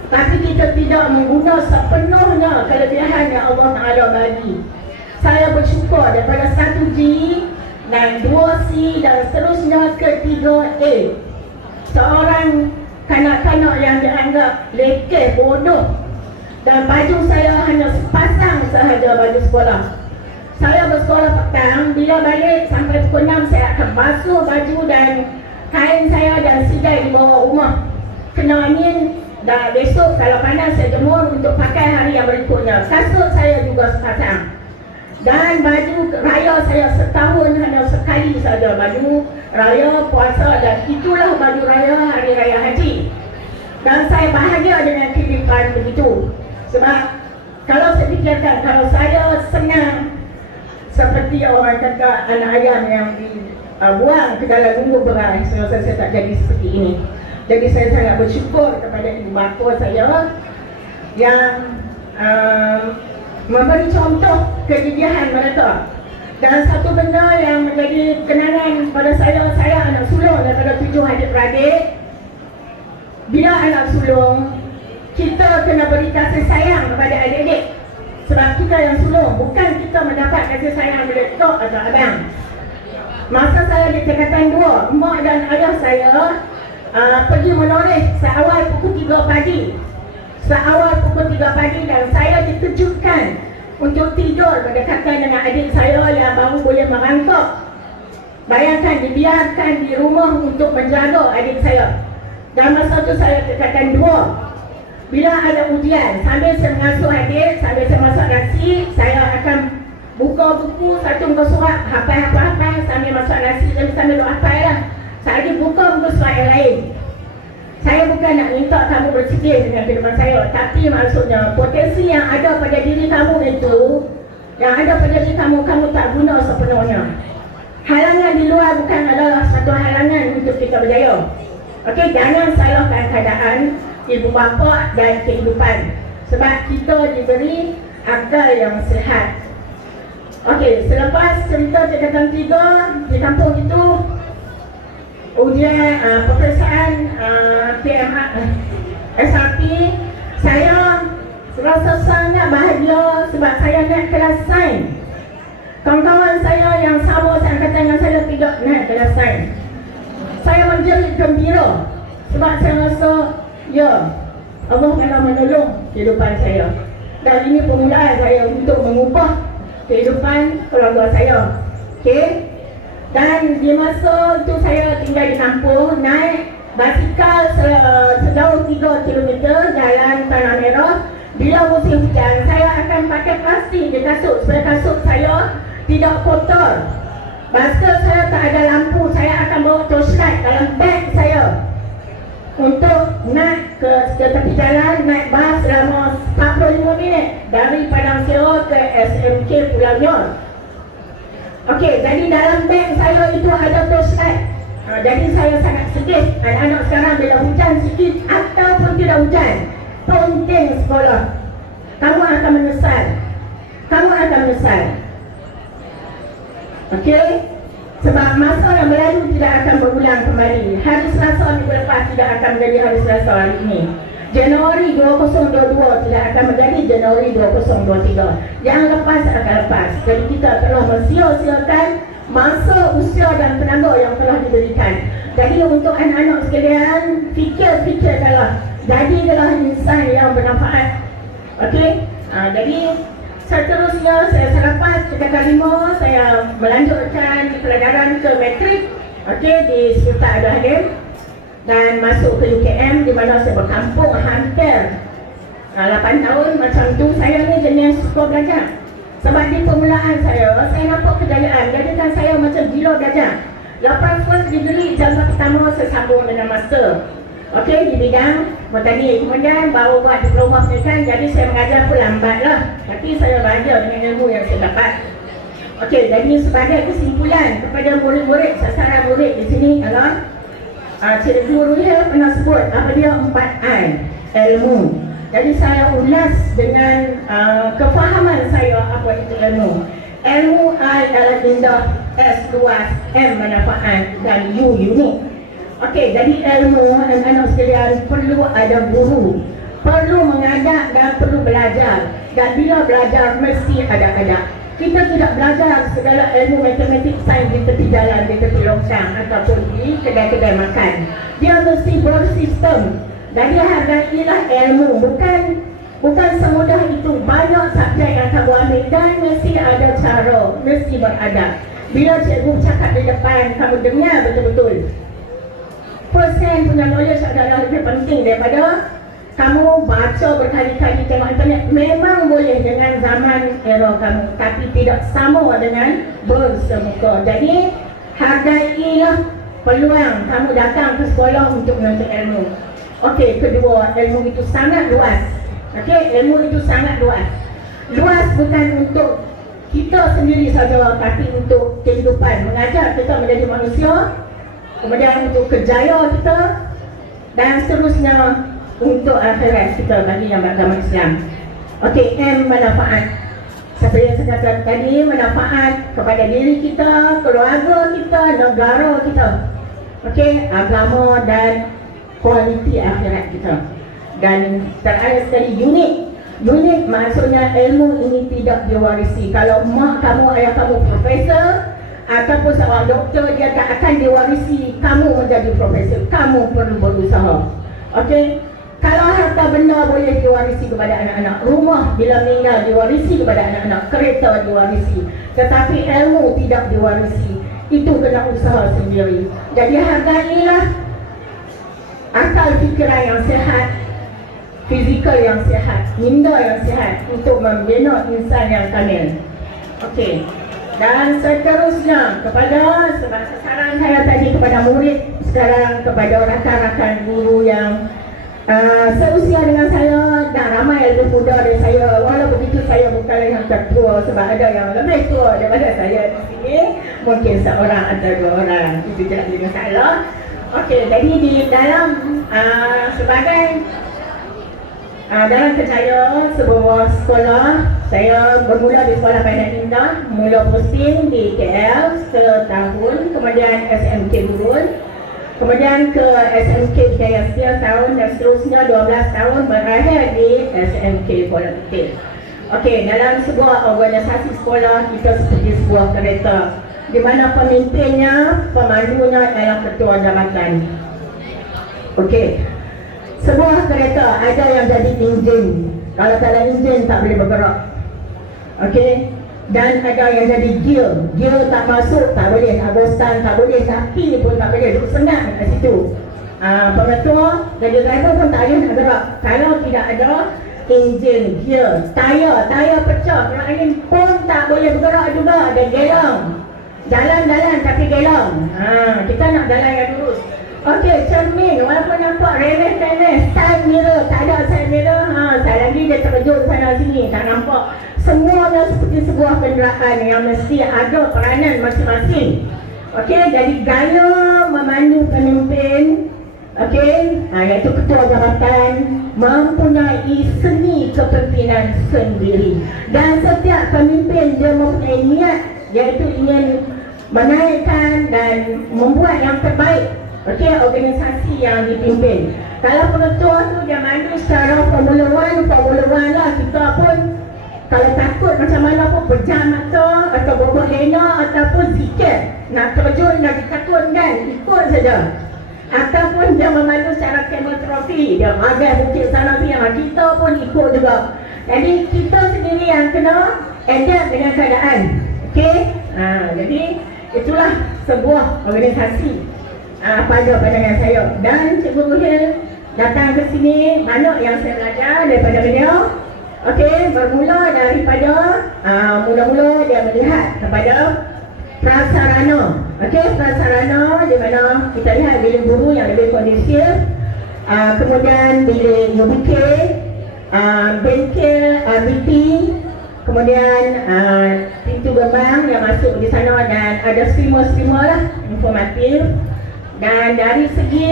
tapi kita tidak mengguna sepenuhnya kelebihan yang Allah Ta'ala bagi. Saya bersyukur daripada 1G dan 2C dan seterusnya ke 3A. Seorang kanak-kanak yang dianggap lekeh, bodoh, dan baju saya hanya sepasang sahaja baju sekolah. Saya bersekolah petang, bila balik sampai pukul 6 saya akan basuh baju dan kain saya dan sidai di bawah rumah. Kena angin, dan besok kalau panas saya jemur untuk pakai hari yang berikutnya. Kasut saya juga sepasang. Dan baju raya saya setahun hanya sekali saja, baju raya puasa, dan itulah baju raya hari raya haji. Dan saya bahagia dengan kehidupan begitu. Sebab kalau saya fikirkan, kalau saya senang seperti orang kata anak ayam yang buang ke dalam lumbung beras, saya rasa saya tak jadi seperti ini. Jadi saya sangat bersyukur kepada ibu bapa saya yang memberi contoh kegigihan mereka. Dan satu benda yang menjadi kenangan pada saya anak sulung daripada 7 adik-beradik. Bila anak sulung, kita kena beri kasih sayang kepada adik-adik. Sebab kita yang sulung, bukan kita mendapat kasih sayang dari tok atau abang. Masa saya di tingkatan 2, mak dan ayah saya pergi menoreh seawal pukul 3 pagi. Seawal pukul 3 pagi dan saya dikejutkan untuk tidur berdekatan dengan adik saya yang baru boleh merangkak. Bayangkan, dibiarkan di rumah untuk menjaga adik saya. Dan masa tu saya tingkatan 2. Bila ada ujian, sambil saya mengasuh adik, sambil saya masak nasi, saya akan buka buku, satu muka surat, hafal, sambil masak nasi, sambil doa hafal lah. Saya lagi buka buku surat yang lain. Saya bukan nak minta kamu bersedih dengan kehidupan saya, tapi maksudnya potensi yang ada pada diri kamu itu, yang ada pada diri kamu, kamu tak guna sepenuhnya. Halangan di luar bukan adalah satu halangan untuk kita berjaya. Okey, jangan salahkan keadaan, ibu bapa dan kehidupan. Sebab kita diberi akal yang sihat. Okey, selepas cerita tingkatan 3 di kampung itu, ujian peperiksaan SRP, saya rasa sangat bahagia sebab saya naik kelas sains. Kawan-kawan saya yang sama seangkatan dengan saya tidak naik kelas sains. saya menjerit gembira sebab saya rasa ya Allah telah menolong kehidupan saya, dan ini permulaan saya untuk mengubah kehidupan keluarga saya. Okey. Dan di masa itu saya tinggal di kampung, naik basikal sejauh 3 km jalan Tanah Merah. Bila musim hujan, saya akan pakai plastik di kasut supaya kasut saya tidak kotor. Basikal saya tak ada lampu, saya akan bawa torchlight dalam beg saya untuk naik ke tepi jalan, naik bas selama 45 minit dari Padang Sera ke SMK Pulau Nyor. Okey, jadi dalam beg saya itu ada torchlight. Jadi saya sangat sedih. Anak-anak sekarang bila hujan sikit ataupun tidak hujan, penting sekolah. Kamu akan menyesal. Kamu akan menyesal. Okey? Sebab masa yang berlalu tidak akan berulang kembali. Hari Selasa minggu lepas tidak akan menjadi hari Selasa hari ini. Januari 2022 tidak akan menjadi Januari 2023. Yang lepas akan lepas. Jadi kita telah mensia-siakan masa, usia dan tenaga yang telah diberikan. Jadi untuk anak-anak sekalian, fikir-fikirkanlah. Jadilah insan yang bermanfaat. Okey? Jadi seterusnya saya selepas tingkatan 5, saya melanjutkan pelajaran ke matrik, okey, di Sultan Abdul Halim, dan masuk ke UKM di mana saya berkampung hampir 8 tahun. Macam tu saya ni jenis suka belajar. Sebab di permulaan saya nampak kejayaan, jadikan saya macam gila belajar. Lepas first degree, jangka pertama saya sambung dengan master. Okey, di bidang botani. Kemudian baru buat diploma pendidikan, jadi saya mengajar pun lambat lah. Tapi saya bahagia dengan ilmu yang saya dapat. Okey, jadi sebagai kesimpulan kepada murid-murid, sasaran murid di sini adalah Cikgu Guru Ruhil pernah sebut apa dia 4I, ilmu. Jadi saya ulas dengan kefahaman saya apa itu ilmu. Ilmu I adalah indah, S luas, M manfaat dan U unik. Okey, jadi ilmu anak-anak sekalian perlu ada guru, perlu mengajar dan perlu belajar. Dan bila belajar mesti ada adab. Kita tidak belajar segala ilmu matematik sains di tepi jalan, di tepi longkang ataupun di kedai-kedai makan. Dia mesti bersistem. Jadi hargailah ilmu, bukan semudah itu. Banyak subjek yang kamu ambil dan mesti ada cara, mesti beradab. Bila cikgu cakap di depan, kamu dengar betul-betul. Persen punya knowledge adalah lebih penting daripada kamu baca berkali-kali tengok internet. Memang boleh dengan zaman era kamu, tapi tidak sama dengan bersemuka. Jadi hargailah peluang kamu datang ke sekolah untuk menuntut ilmu. Okey, kedua, ilmu itu sangat luas. Okey, ilmu itu sangat luas. Luas bukan untuk kita sendiri saja, tapi untuk kehidupan, mengajar kita menjadi manusia, kemudian untuk kerjaya kita, dan seterusnya untuk akhirat kita bagi yang beragama Islam. Okey, M manfaat. Seperti yang saya katakan tadi, manfaat kepada diri kita, keluarga kita, negara kita. Okey, agama dan kualiti akhirat kita. Dan terakhir sekali, unik. Unik maksudnya ilmu ini tidak diwarisi. Kalau mak kamu, ayah kamu profesor ataupun seorang doktor, dia tak akan diwarisi kamu menjadi profesor. Kamu perlu berusaha. Okey? Kalau harta benda boleh diwarisi kepada anak-anak, rumah bila meninggal diwarisi kepada anak-anak, kereta diwarisi, tetapi ilmu tidak diwarisi. Itu kena usaha sendiri. Jadi hargailah akal fikiran yang sihat, fizikal yang sihat, minda yang sihat untuk membina insan yang kamil. Okey. Dan seterusnya kepada, sebab sasaran saya tadi kepada murid, sekarang kepada rakan-rakan guru yang seusia dengan saya dan ramai yang lebih muda dari saya. Walau begitu saya bukanlah yang tertua, sebab ada yang lebih tua daripada saya di sini. Mungkin seorang atau dua orang, itu tidak ada masalah. Okey, jadi di dalam sebagai dalam kerjaya sebuah sekolah, saya bermula di Sekolah Padang Indah, mula posting di KL setahun, kemudian SMK Burun, kemudian ke SMK Hidayah Setia tahun, dan seterusnya 12 tahun berakhir di SMK Kuala Lumpur. Okey, dalam sebuah organisasi sekolah, kita seperti sebuah kereta. di mana pemimpinnya, pemandunya adalah ketua jabatan. Okey. Sebuah kereta ada yang jadi enjin. Kalau tak ada enjin tak boleh bergerak. Okey. Dan ada yang jadi gear. Gear tak masuk tak boleh. Agosan tak boleh. Api pun tak boleh. Duduk senang kat situ. Pengetua, radio driver pun tak boleh nak gerak. Kalau tidak ada enjin, gear, tayar pecah. Kalau angin pun tak boleh bergerak juga. Ada gelang. Jalan-jalan tapi gelang. Kita nak jalan yang lurus. Okey, cermin walaupun nampak remeh-temeh, side mirror, tak ada side mirror, sekali lagi dia terkejut sana sini, tak nampak. Semuanya seperti sebuah kenderaan yang mesti ada peranan masing-masing. Okey, jadi gaya memandu pemimpin, okey, iaitu ketua jabatan mempunyai seni kepimpinan sendiri. Dan setiap pemimpin dia mempunyai niat, iaitu ingin menaikkan dan membuat yang terbaik. Okey, organisasi yang dipimpin. Kalau pengetua tu dia mandu secara Formula 1 lah. Kita pun kalau takut macam mana pun pejam mata atau bobok lena ataupun zikir. Nak terjun, nak ditakut kan, ikut saja. Ataupun dia memandu secara kemotrofi. Dia magas bukit sana sini, kita pun ikut juga. Jadi kita sendiri yang kena adapt dengan keadaan. Okey, jadi itulah sebuah organisasi. Pada pandangan saya. Dan Cikgu Ruhil datang ke sini, banyak yang saya belajar daripada beliau. Okey, bermula daripada mula-mula dia melihat kepada prasarana. Okey, prasarana di mana kita lihat bilik guru yang lebih kondusif, kemudian bilik UBK, bengkel BT, kemudian pintu gerbang yang masuk di sana dan ada streamer-streamer lah informatif. Dan dari segi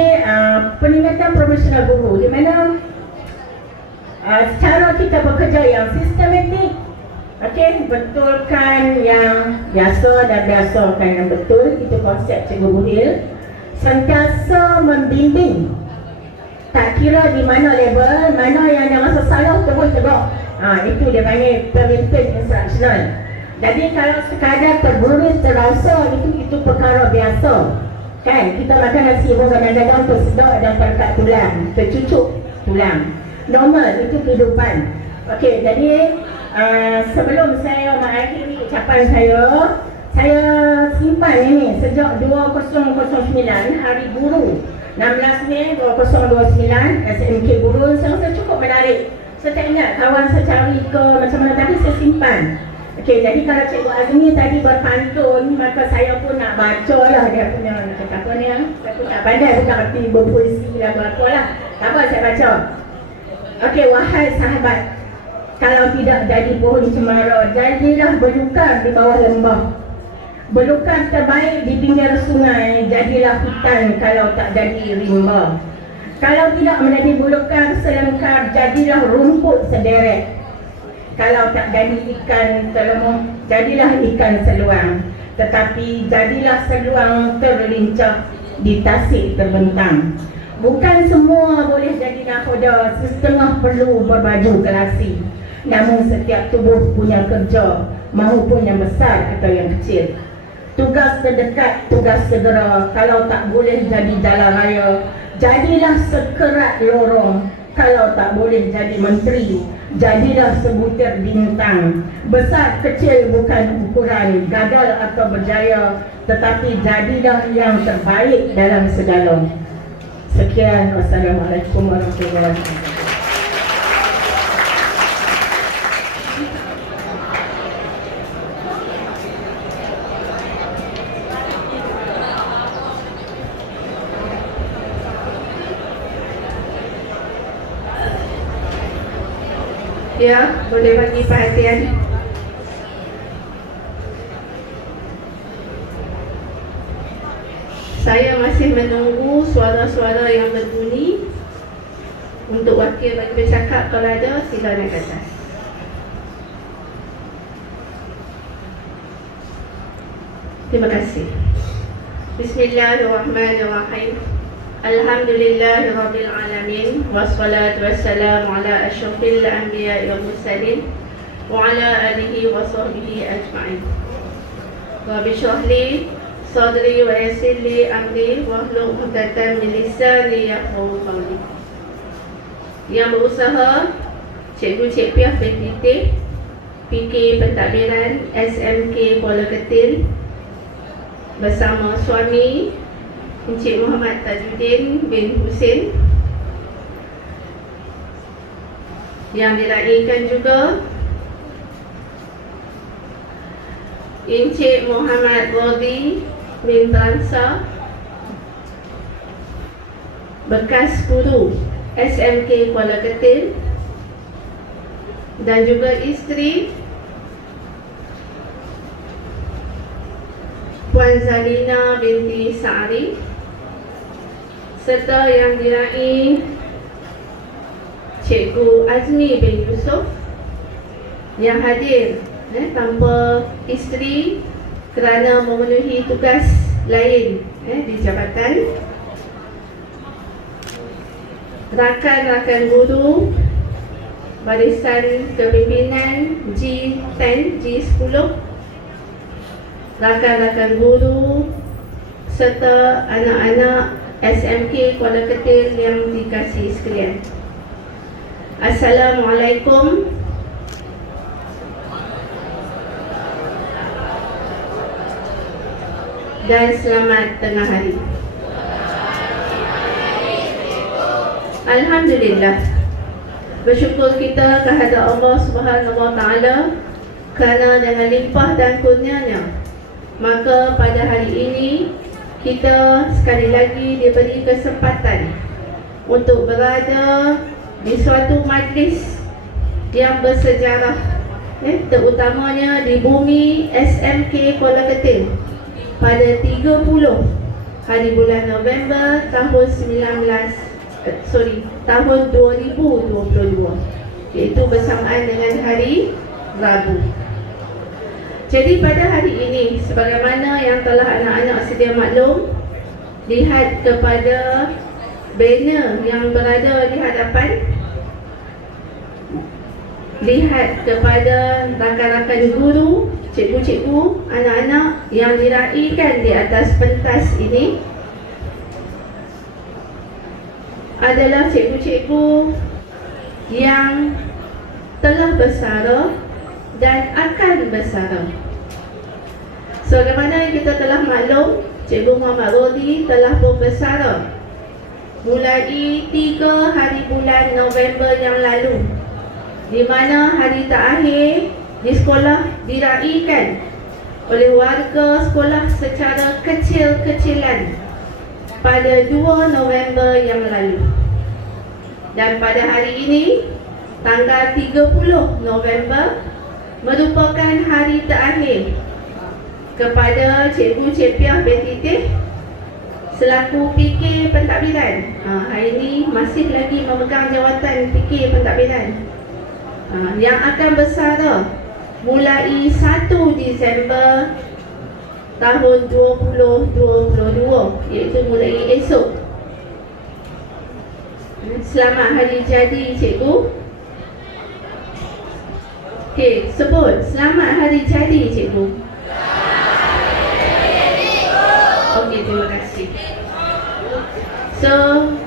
peningkatan profesional guru, di mana secara kita bekerja yang sistematik, okey, betulkan yang biasa dan biasakan yang betul. Itu konsep Cikgu Ruhil. Sentiasa membimbing, tak kira di mana level, mana yang ada masa salah terus tegak. Itu dia panggil pemimpin instructional. Jadi kalau sekadar terburis terasa, itu perkara biasa. Kan, kita makan nasi pun kadang-kadang tersedak dan terkat tulang, tercucuk tulang. Normal, itu kehidupan. Okey, jadi sebelum saya mengakhiri ucapan saya simpan ini sejak 2009 Hari Guru 16 Mei 2029 SMK Guru. Saya rasa cukup menarik. Saya tak ingat kawan saya cari ke macam mana, tapi saya simpan. Okey, jadi kalau Cikgu Azmi tadi berpantun, maka saya pun nak baca lah dia punya cakap apa ni. Saya pun tak pandai, pun tak erti berpuisi lah berapa lah. Tak apa, saya baca. Okey, wahai sahabat, kalau tidak jadi pohon cemara, jadilah belukar di bawah lembah. Belukar terbaik di pinggir sungai, jadilah hutan kalau tak jadi rimba. Kalau tidak menjadi belukar selengkap, jadilah rumput sederet. Kalau tak jadi ikan terlemah, jadilah ikan seluang. Tetapi jadilah seluang terlincah, di tasik terbentang. Bukan semua boleh jadi nakhoda, setengah perlu berbaju kelasi. Namun setiap tubuh punya kerja, mahupun yang besar atau yang kecil. Tugas terdekat, tugas segera. Kalau tak boleh jadi jalan raya, jadilah sekerat lorong. Kalau tak boleh jadi menteri, jadilah sebutir bintang. Besar kecil bukan ukuran, gagal atau berjaya, tetapi jadilah yang terbaik dalam segala. Sekian, wassalamualaikum warahmatullahi wabarakatuh. Ya, boleh bagi perhatian. Saya masih menunggu suara-suara yang berbunyi. Untuk wakil bagi bercakap, kalau ada, sila naik ke atas. Terima kasih. Bismillahirrahmanirrahim. Alhamdulillahirabbil alamin, wassalatu wassalamu ala asyrafil anbiya'i wal mursalin wa ala alihi wa sahbihi ajma'in. Rabbi Syahli Sadri wa yassir li amri wahlul 'uqdatam min lisani yafqahu qawli. Yang berusaha Cikgu Cik Piah PTT PK Pentadbiran SMK Kuala Ketil bersama suami Encik Muhammad Tajuddin bin Husin, yang diraihkan juga Encik Muhammad Rodi bin Transa, bekas guru SMK Kuala Ketil, dan juga isteri Puan Zalina binti Sa'ari, serta yang diraih Cikgu Azmi bin Yusof yang hadir tanpa isteri kerana memenuhi tugas lain di jabatan. Rakan-rakan guru barisan kepimpinan G10, G10, rakan-rakan guru serta anak-anak SMK Kuala Ketil yang dikasihi sekalian. Assalamualaikum dan selamat tengah hari. Alhamdulillah, bersyukur kita kehadrat Allah Subhanahu Wa Taala kerana dengan limpah dan kurnianya, maka pada hari ini kita sekali lagi diberi kesempatan untuk berada di suatu majlis yang bersejarah, terutamanya di bumi SMK Kuala Ketil pada 30 hari bulan November tahun 2022, iaitu bersamaan dengan hari Rabu. Jadi pada hari ini, sebagaimana yang telah anak-anak sedia maklum, lihat kepada banner yang berada di hadapan, lihat kepada rakan-rakan guru, cikgu-cikgu, anak-anak yang diraihkan di atas pentas ini adalah cikgu-cikgu yang telah bersara dan akan bersara. Sebagaimana kita telah maklum, Cikgu Muhammad Rodi telah pun bersara mulai 3 hari bulan November yang lalu, di mana hari terakhir di sekolah diraihkan oleh warga sekolah secara kecil-kecilan pada 2 November yang lalu. Dan pada hari ini, tanggal 30 November, merupakan hari terakhir kepada Cikgu Cik Piah PTT selaku PK Pentadbiran. Hari ini masih lagi memegang jawatan PK Pentadbiran, yang akan bersara mulai 1 Disember tahun 2022, iaitu mulai esok. Selamat hari jadi cikgu. Okey, sebut selamat hari jadi cikgu. Okey, terima kasih. So,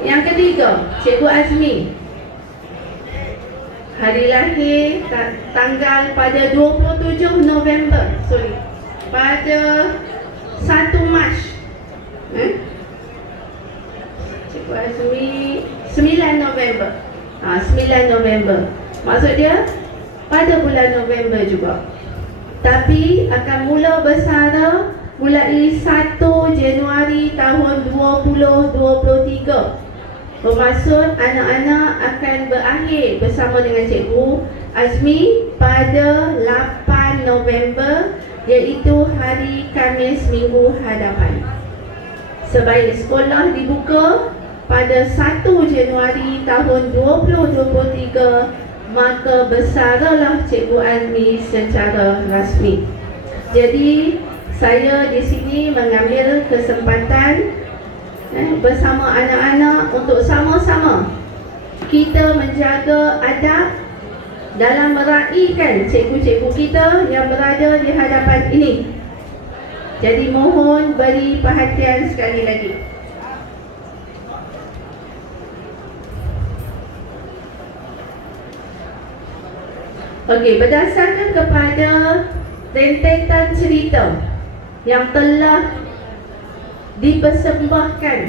yang ketiga, Cikgu Azmi. Hari lahir tanggal pada 27 November, pada 1 Mac. Cikgu Azmi 9 November. 9 November. Maksud dia pada bulan November juga. Tapi akan mula bersara mulai 1 Januari tahun 2023. Bermaksud anak-anak akan berakhir bersama dengan Cikgu Azmi pada 8 November, iaitu hari Khamis minggu hadapan. Sebaik sekolah dibuka pada 1 Januari tahun 2023, maka bersaralah Cikgu Azmi secara rasmi. Jadi saya di sini mengambil kesempatan bersama anak-anak untuk sama-sama kita menjaga adab dalam meraihkan cikgu-cikgu kita yang berada di hadapan ini. Jadi mohon beri perhatian sekali lagi. Okey, berdasarkan kepada rentetan cerita yang telah dipersembahkan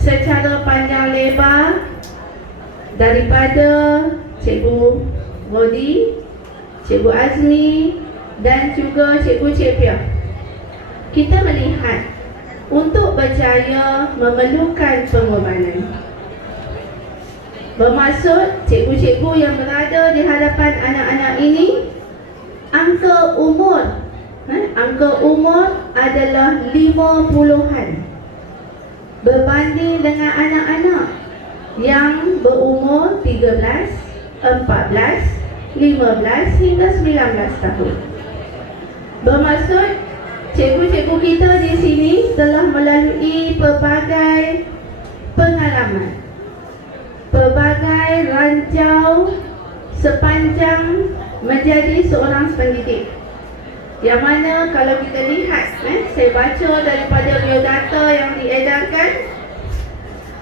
secara panjang lebar daripada Cikgu Rodi, Cikgu Azmi dan juga Cikgu Cepiah, kita melihat untuk berjaya memerlukan pengorbanan. Bermaksud cikgu-cikgu yang berada di hadapan anak-anak ini, angka umur adalah 50-an berbanding dengan anak-anak yang berumur 13, 14, 15 hingga 19 tahun. Bermaksud cikgu-cikgu kita di sini telah melalui pelbagai pengalaman, pelbagai ranjau sepanjang menjadi seorang pendidik. Yang mana kalau kita lihat, saya baca daripada biodata yang diedarkan,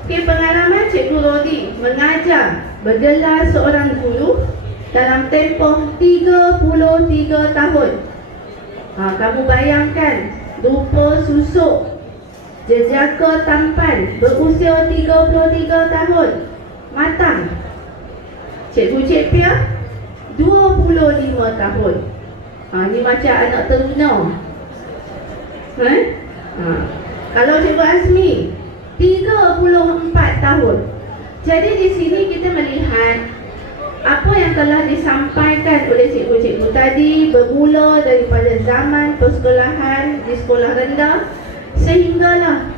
pengalaman Cikgu Rodi mengajar bergelar seorang guru dalam tempoh 33 tahun. Kamu bayangkan, rupa susuk, jejaka tampan, berusia 33 tahun, matang. Cikgu Cepiah 25 tahun. Ni macam anak teruna. Kalau Cikgu Azmi 34 tahun. Jadi di sini kita melihat apa yang telah disampaikan oleh cikgu-cikgu tadi bermula daripada zaman persekolahan di sekolah rendah sehinggalah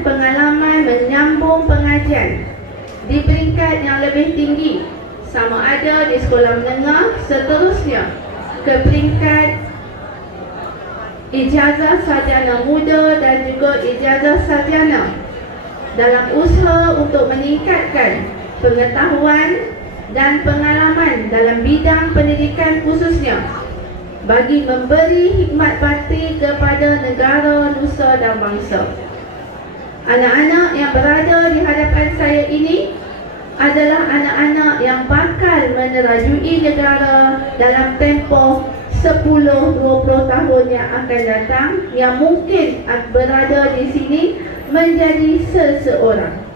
pengalaman menyambung pengajian di peringkat yang lebih tinggi, sama ada di sekolah menengah, seterusnya ke peringkat ijazah sarjana muda dan juga ijazah sarjana, dalam usaha untuk meningkatkan pengetahuan dan pengalaman dalam bidang pendidikan khususnya bagi memberi hikmat bakti kepada negara, nusa dan bangsa. Anak-anak yang berada di hadapan saya ini adalah anak-anak yang bakal menerajui negara dalam tempoh 10-20 tahun yang akan datang, yang mungkin berada di sini menjadi seseorang.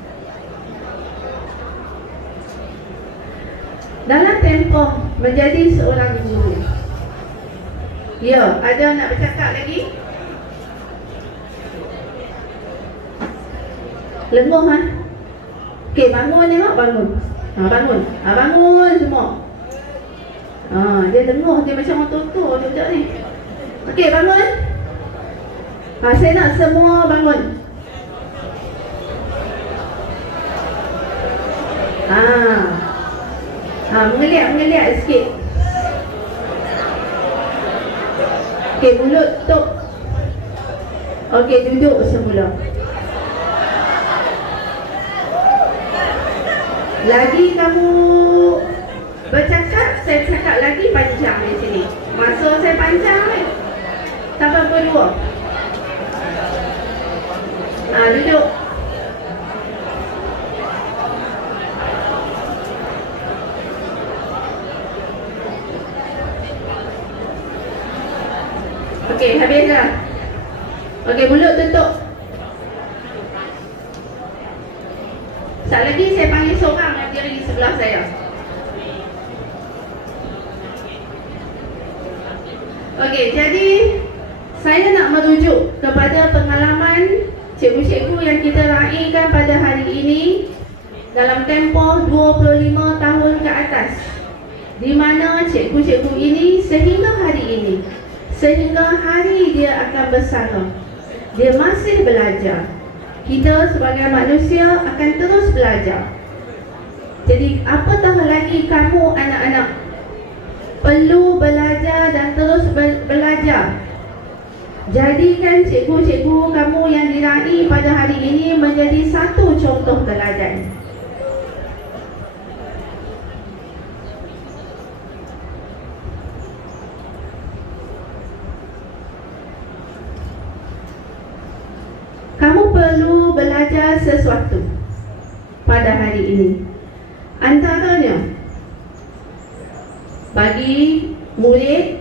Dalam tempoh menjadi seorang guru. Ya, ada nak bercakap lagi? Lenguh Okey, bangun tengok, bangun. Bangun. Bangun semua. Dia lenguh, dia macam orang tua sekejap ni. Okey, bangun. Saya nak semua bangun. Mengeliat sikit. Okey, mulut tutup. Okey, duduk semula. Lagi kamu bercakap, saya cakap lagi panjang di sini. Masa saya panjang ni. Tak apa dua. Duduk. Okey, habis dah. Okey, mulut tutup. Sekejap lagi saya panggil seorang yang diri di sebelah saya. Okey, jadi saya nak merujuk kepada pengalaman cikgu-cikgu yang kita raikan pada hari ini dalam tempoh 25 tahun ke atas, di mana cikgu-cikgu ini sehingga hari ini, sehingga hari dia akan bersara, dia masih belajar. Kita sebagai manusia akan terus belajar. Jadi apatah lagi kamu anak-anak perlu belajar dan terus belajar. Jadikan cikgu-cikgu kamu yang diraih pada hari ini menjadi satu contoh teladan. kamu perlu belajar sesuatu pada hari ini. Antaranya, bagi murid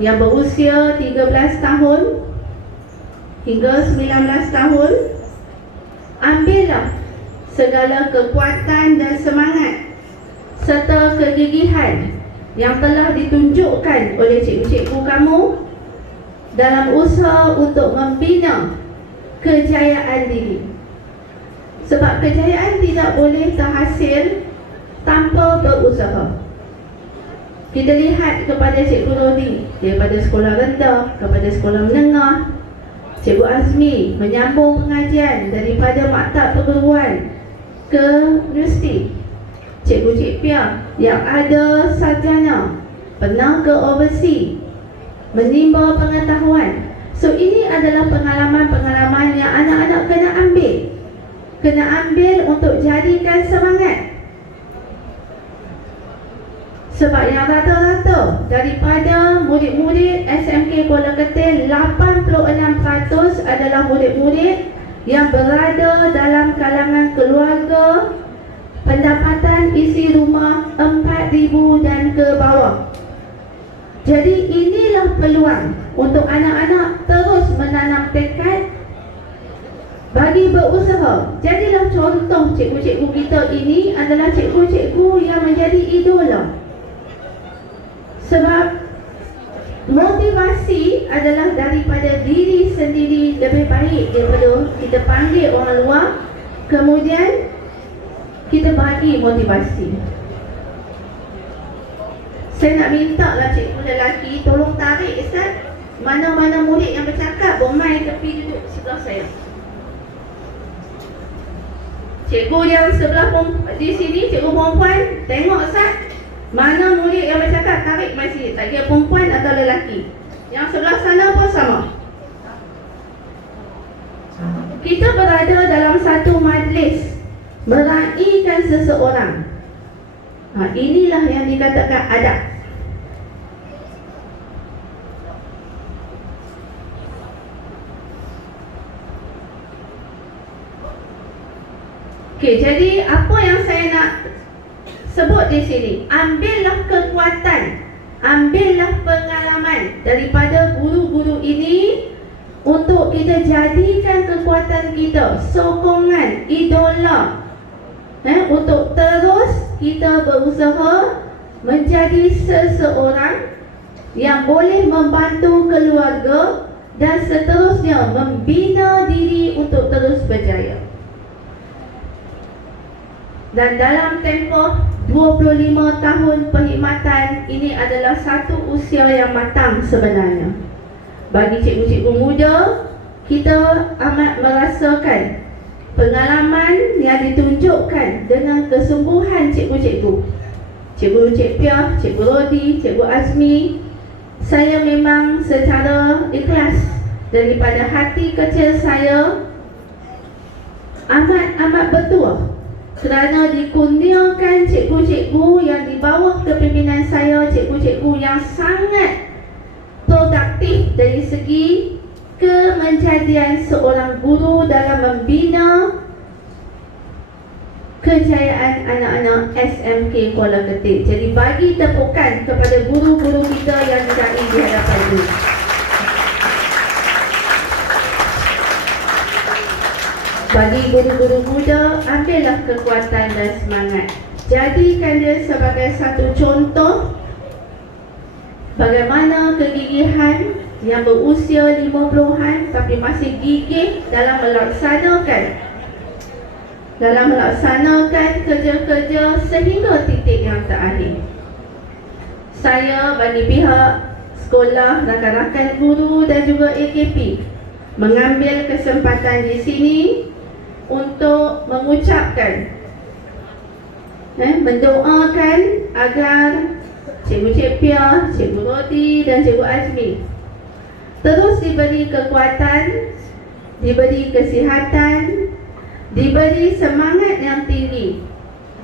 yang berusia 13 tahun hingga 19 tahun, ambillah segala kekuatan dan semangat serta kegigihan yang telah ditunjukkan oleh cikgu-cikgu kamu dalam usaha untuk membina kejayaan diri. Sebab kejayaan tidak boleh terhasil tanpa berusaha. Kita lihat kepada Cikgu Rodi, daripada sekolah rendah kepada sekolah menengah. Cikgu Azmi menyambung pengajian daripada maktab perguruan ke universiti. Cikgu Cik Pia yang ada sarjana pernah ke overseas menimba pengetahuan. So ini adalah pengalaman-pengalaman yang anak-anak kena ambil. Kena ambil untuk jadikan semangat. Sebab yang rata-rata daripada murid-murid SMK Kuala Ketil, 86% adalah murid-murid yang berada dalam kalangan keluarga pendapatan isi rumah 4,000 dan ke bawah. Jadi inilah peluang untuk anak-anak terus menanam tekad bagi berusaha. Jadilah contoh cikgu-cikgu kita ini adalah cikgu-cikgu yang menjadi idola. Sebab motivasi adalah daripada diri sendiri lebih baik daripada kita panggil orang luar, kemudian kita bagi motivasi. Saya nak minta lah cikgu lelaki tolong tarik Ustaz, mana-mana murid yang bercakap bermain tepi duduk sebelah saya. Cikgu yang sebelah di sini, cikgu perempuan, tengok Ustaz, mana murid yang bercakap tarik mai sini, tak kira perempuan atau lelaki. Yang sebelah sana pun sama. Kita berada dalam satu majlis meraihkan seseorang. Inilah yang dikatakan adab. Okey, jadi apa yang saya nak sebut di sini, ambillah kekuatan, ambillah pengalaman daripada guru-guru ini untuk kita jadikan kekuatan kita, sokongan, idola, untuk terus kita berusaha menjadi seseorang yang boleh membantu keluarga dan seterusnya membina diri untuk terus berjaya. Dan dalam tempoh 25 tahun perkhidmatan, ini adalah satu usia yang matang sebenarnya. Bagi cikgu-cikgu muda, kita amat merasakan pengalaman yang ditunjukkan dengan kesungguhan cikgu-cikgu. Cikgu Cik Pia, Cikgu Rodi, Cikgu Azmi, saya memang secara ikhlas daripada hati kecil saya amat bertuah kerana dikurniakan cikgu-cikgu yang di bawah kepimpinan saya, cikgu-cikgu yang sangat produktif dari segi kemenjadian seorang guru dalam membina kejayaan anak-anak SMK Kuala Ketil. Jadi bagi tepukan kepada guru-guru kita yang didai di hadapan ini. Bagi guru-guru muda, ambillah kekuatan dan semangat. Jadikan dia sebagai satu contoh bagaimana kegigihan yang berusia 50-an tapi masih gigih dalam melaksanakan kerja-kerja sehingga titik yang terakhir. Saya bagi pihak sekolah, rakan-rakan guru dan juga AKP mengambil kesempatan di sini untuk mengucapkan, mendoakan agar Cikgu Cik Pia, Cikgu Rodi dan Cikgu Azmi terus diberi kekuatan, diberi kesihatan, diberi semangat yang tinggi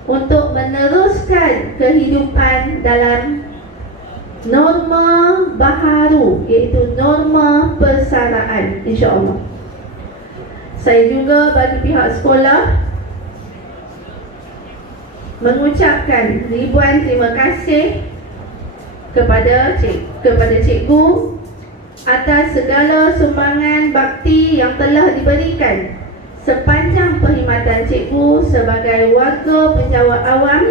untuk meneruskan kehidupan dalam norma baharu, iaitu norma persaraan, insya-Allah. Saya juga bagi pihak sekolah mengucapkan ribuan terima kasih kepada cikgu atas segala sumbangan bakti yang telah diberikan sepanjang perkhidmatan cikgu sebagai warga penjawat awam,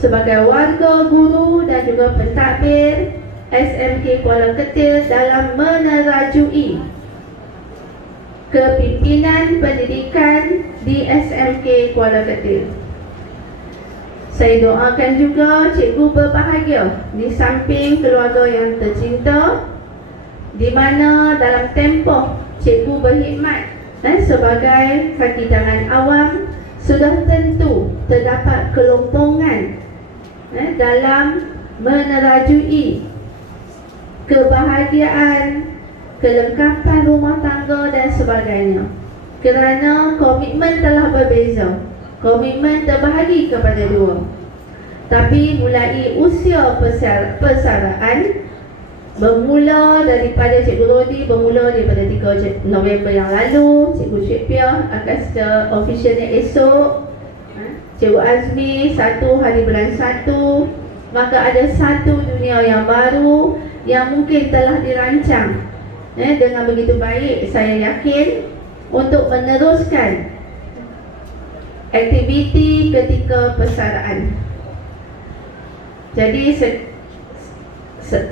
sebagai warga guru dan juga pentadbir SMK Kuala Ketil dalam menerajui kepimpinan pendidikan di SMK Kuala Ketil. Saya doakan juga cikgu berbahagia di samping keluarga yang tercinta, di mana dalam tempoh cikgu berkhidmat sebagai kaki tangan awam, sudah tentu terdapat kelompongan dalam menerajui kebahagiaan, kelengkapan rumah tangga dan sebagainya. Kerana komitmen telah berbeza, komitmen terbahagi kepada dua. Tapi mulai usia persaraan, bermula daripada Cikgu Rodi, bermula daripada 3 November yang lalu, Cikgu Syekpiah akan secara officialnya esok, Cikgu Azmi 1 hari bulan 1. Maka ada satu dunia yang baru yang mungkin telah dirancang dengan begitu baik, saya yakin, untuk meneruskan aktiviti ketika persaraan. Jadi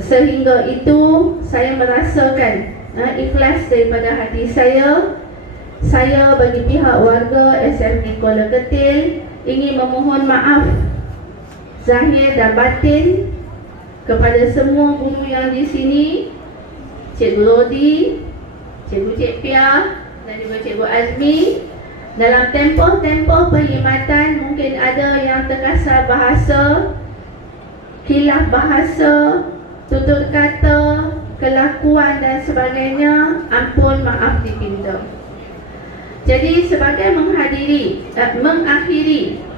sehingga itu saya merasakan ikhlas daripada hati saya. Saya bagi pihak warga SMK Kuala Ketil ingin memohon maaf zahir dan batin kepada semua guru yang di sini, Cikgu Rodi, Cikgu Syekpiah dan juga Cikgu Azmi. Dalam tempoh-tempoh perkhidmatan mungkin ada yang terkasar bahasa, khilaf bahasa, tutur kata, kelakuan dan sebagainya. Ampun, maaf dipinta. Jadi sebagai mengakhiri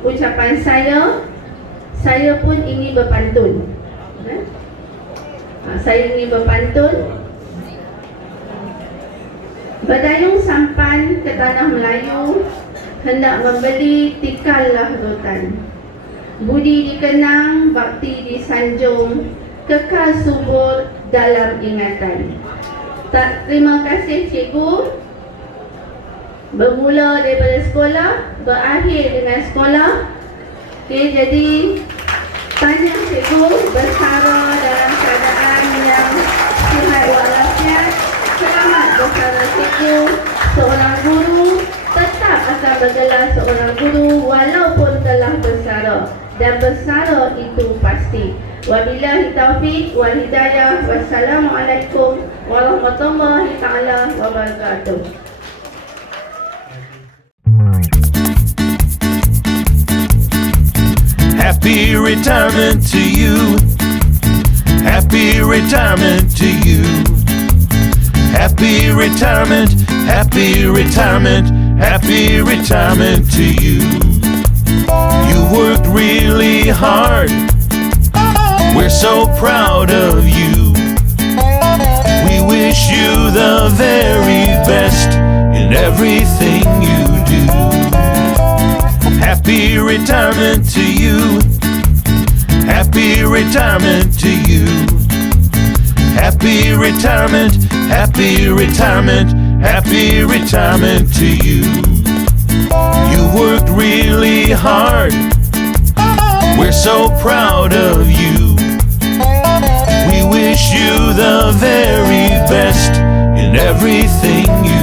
ucapan saya pun ingin berpantun. Saya ingin berpantun. Berdayung sampan ke tanah Melayu, hendak membeli tikallah rotan. Budi dikenang, bakti disanjung, kekal subur dalam ingatan. Terima kasih cikgu. Bermula daripada sekolah, berakhir dengan sekolah. Okey, jadi tanya cikgu bersara dalam keadaan yang sihat walafiat. Selamat bersara cikgu. Seorang guru tetap akan bergelar seorang guru walaupun telah bersara, dan bersara itu pasti. Wabillahi taufiq wal hidayah. Wassalamualaikum warahmatullahi taala wabarakatuh. Happy retirement to you. Happy retirement to you. Happy retirement, happy retirement, happy retirement to you. You worked really hard. We're so proud of you. We wish you the very best in everything you do. Happy retirement to you. Happy retirement to you. Happy retirement, happy retirement, happy retirement to you. You worked really hard. We're so proud of you. We wish you the very best in everything you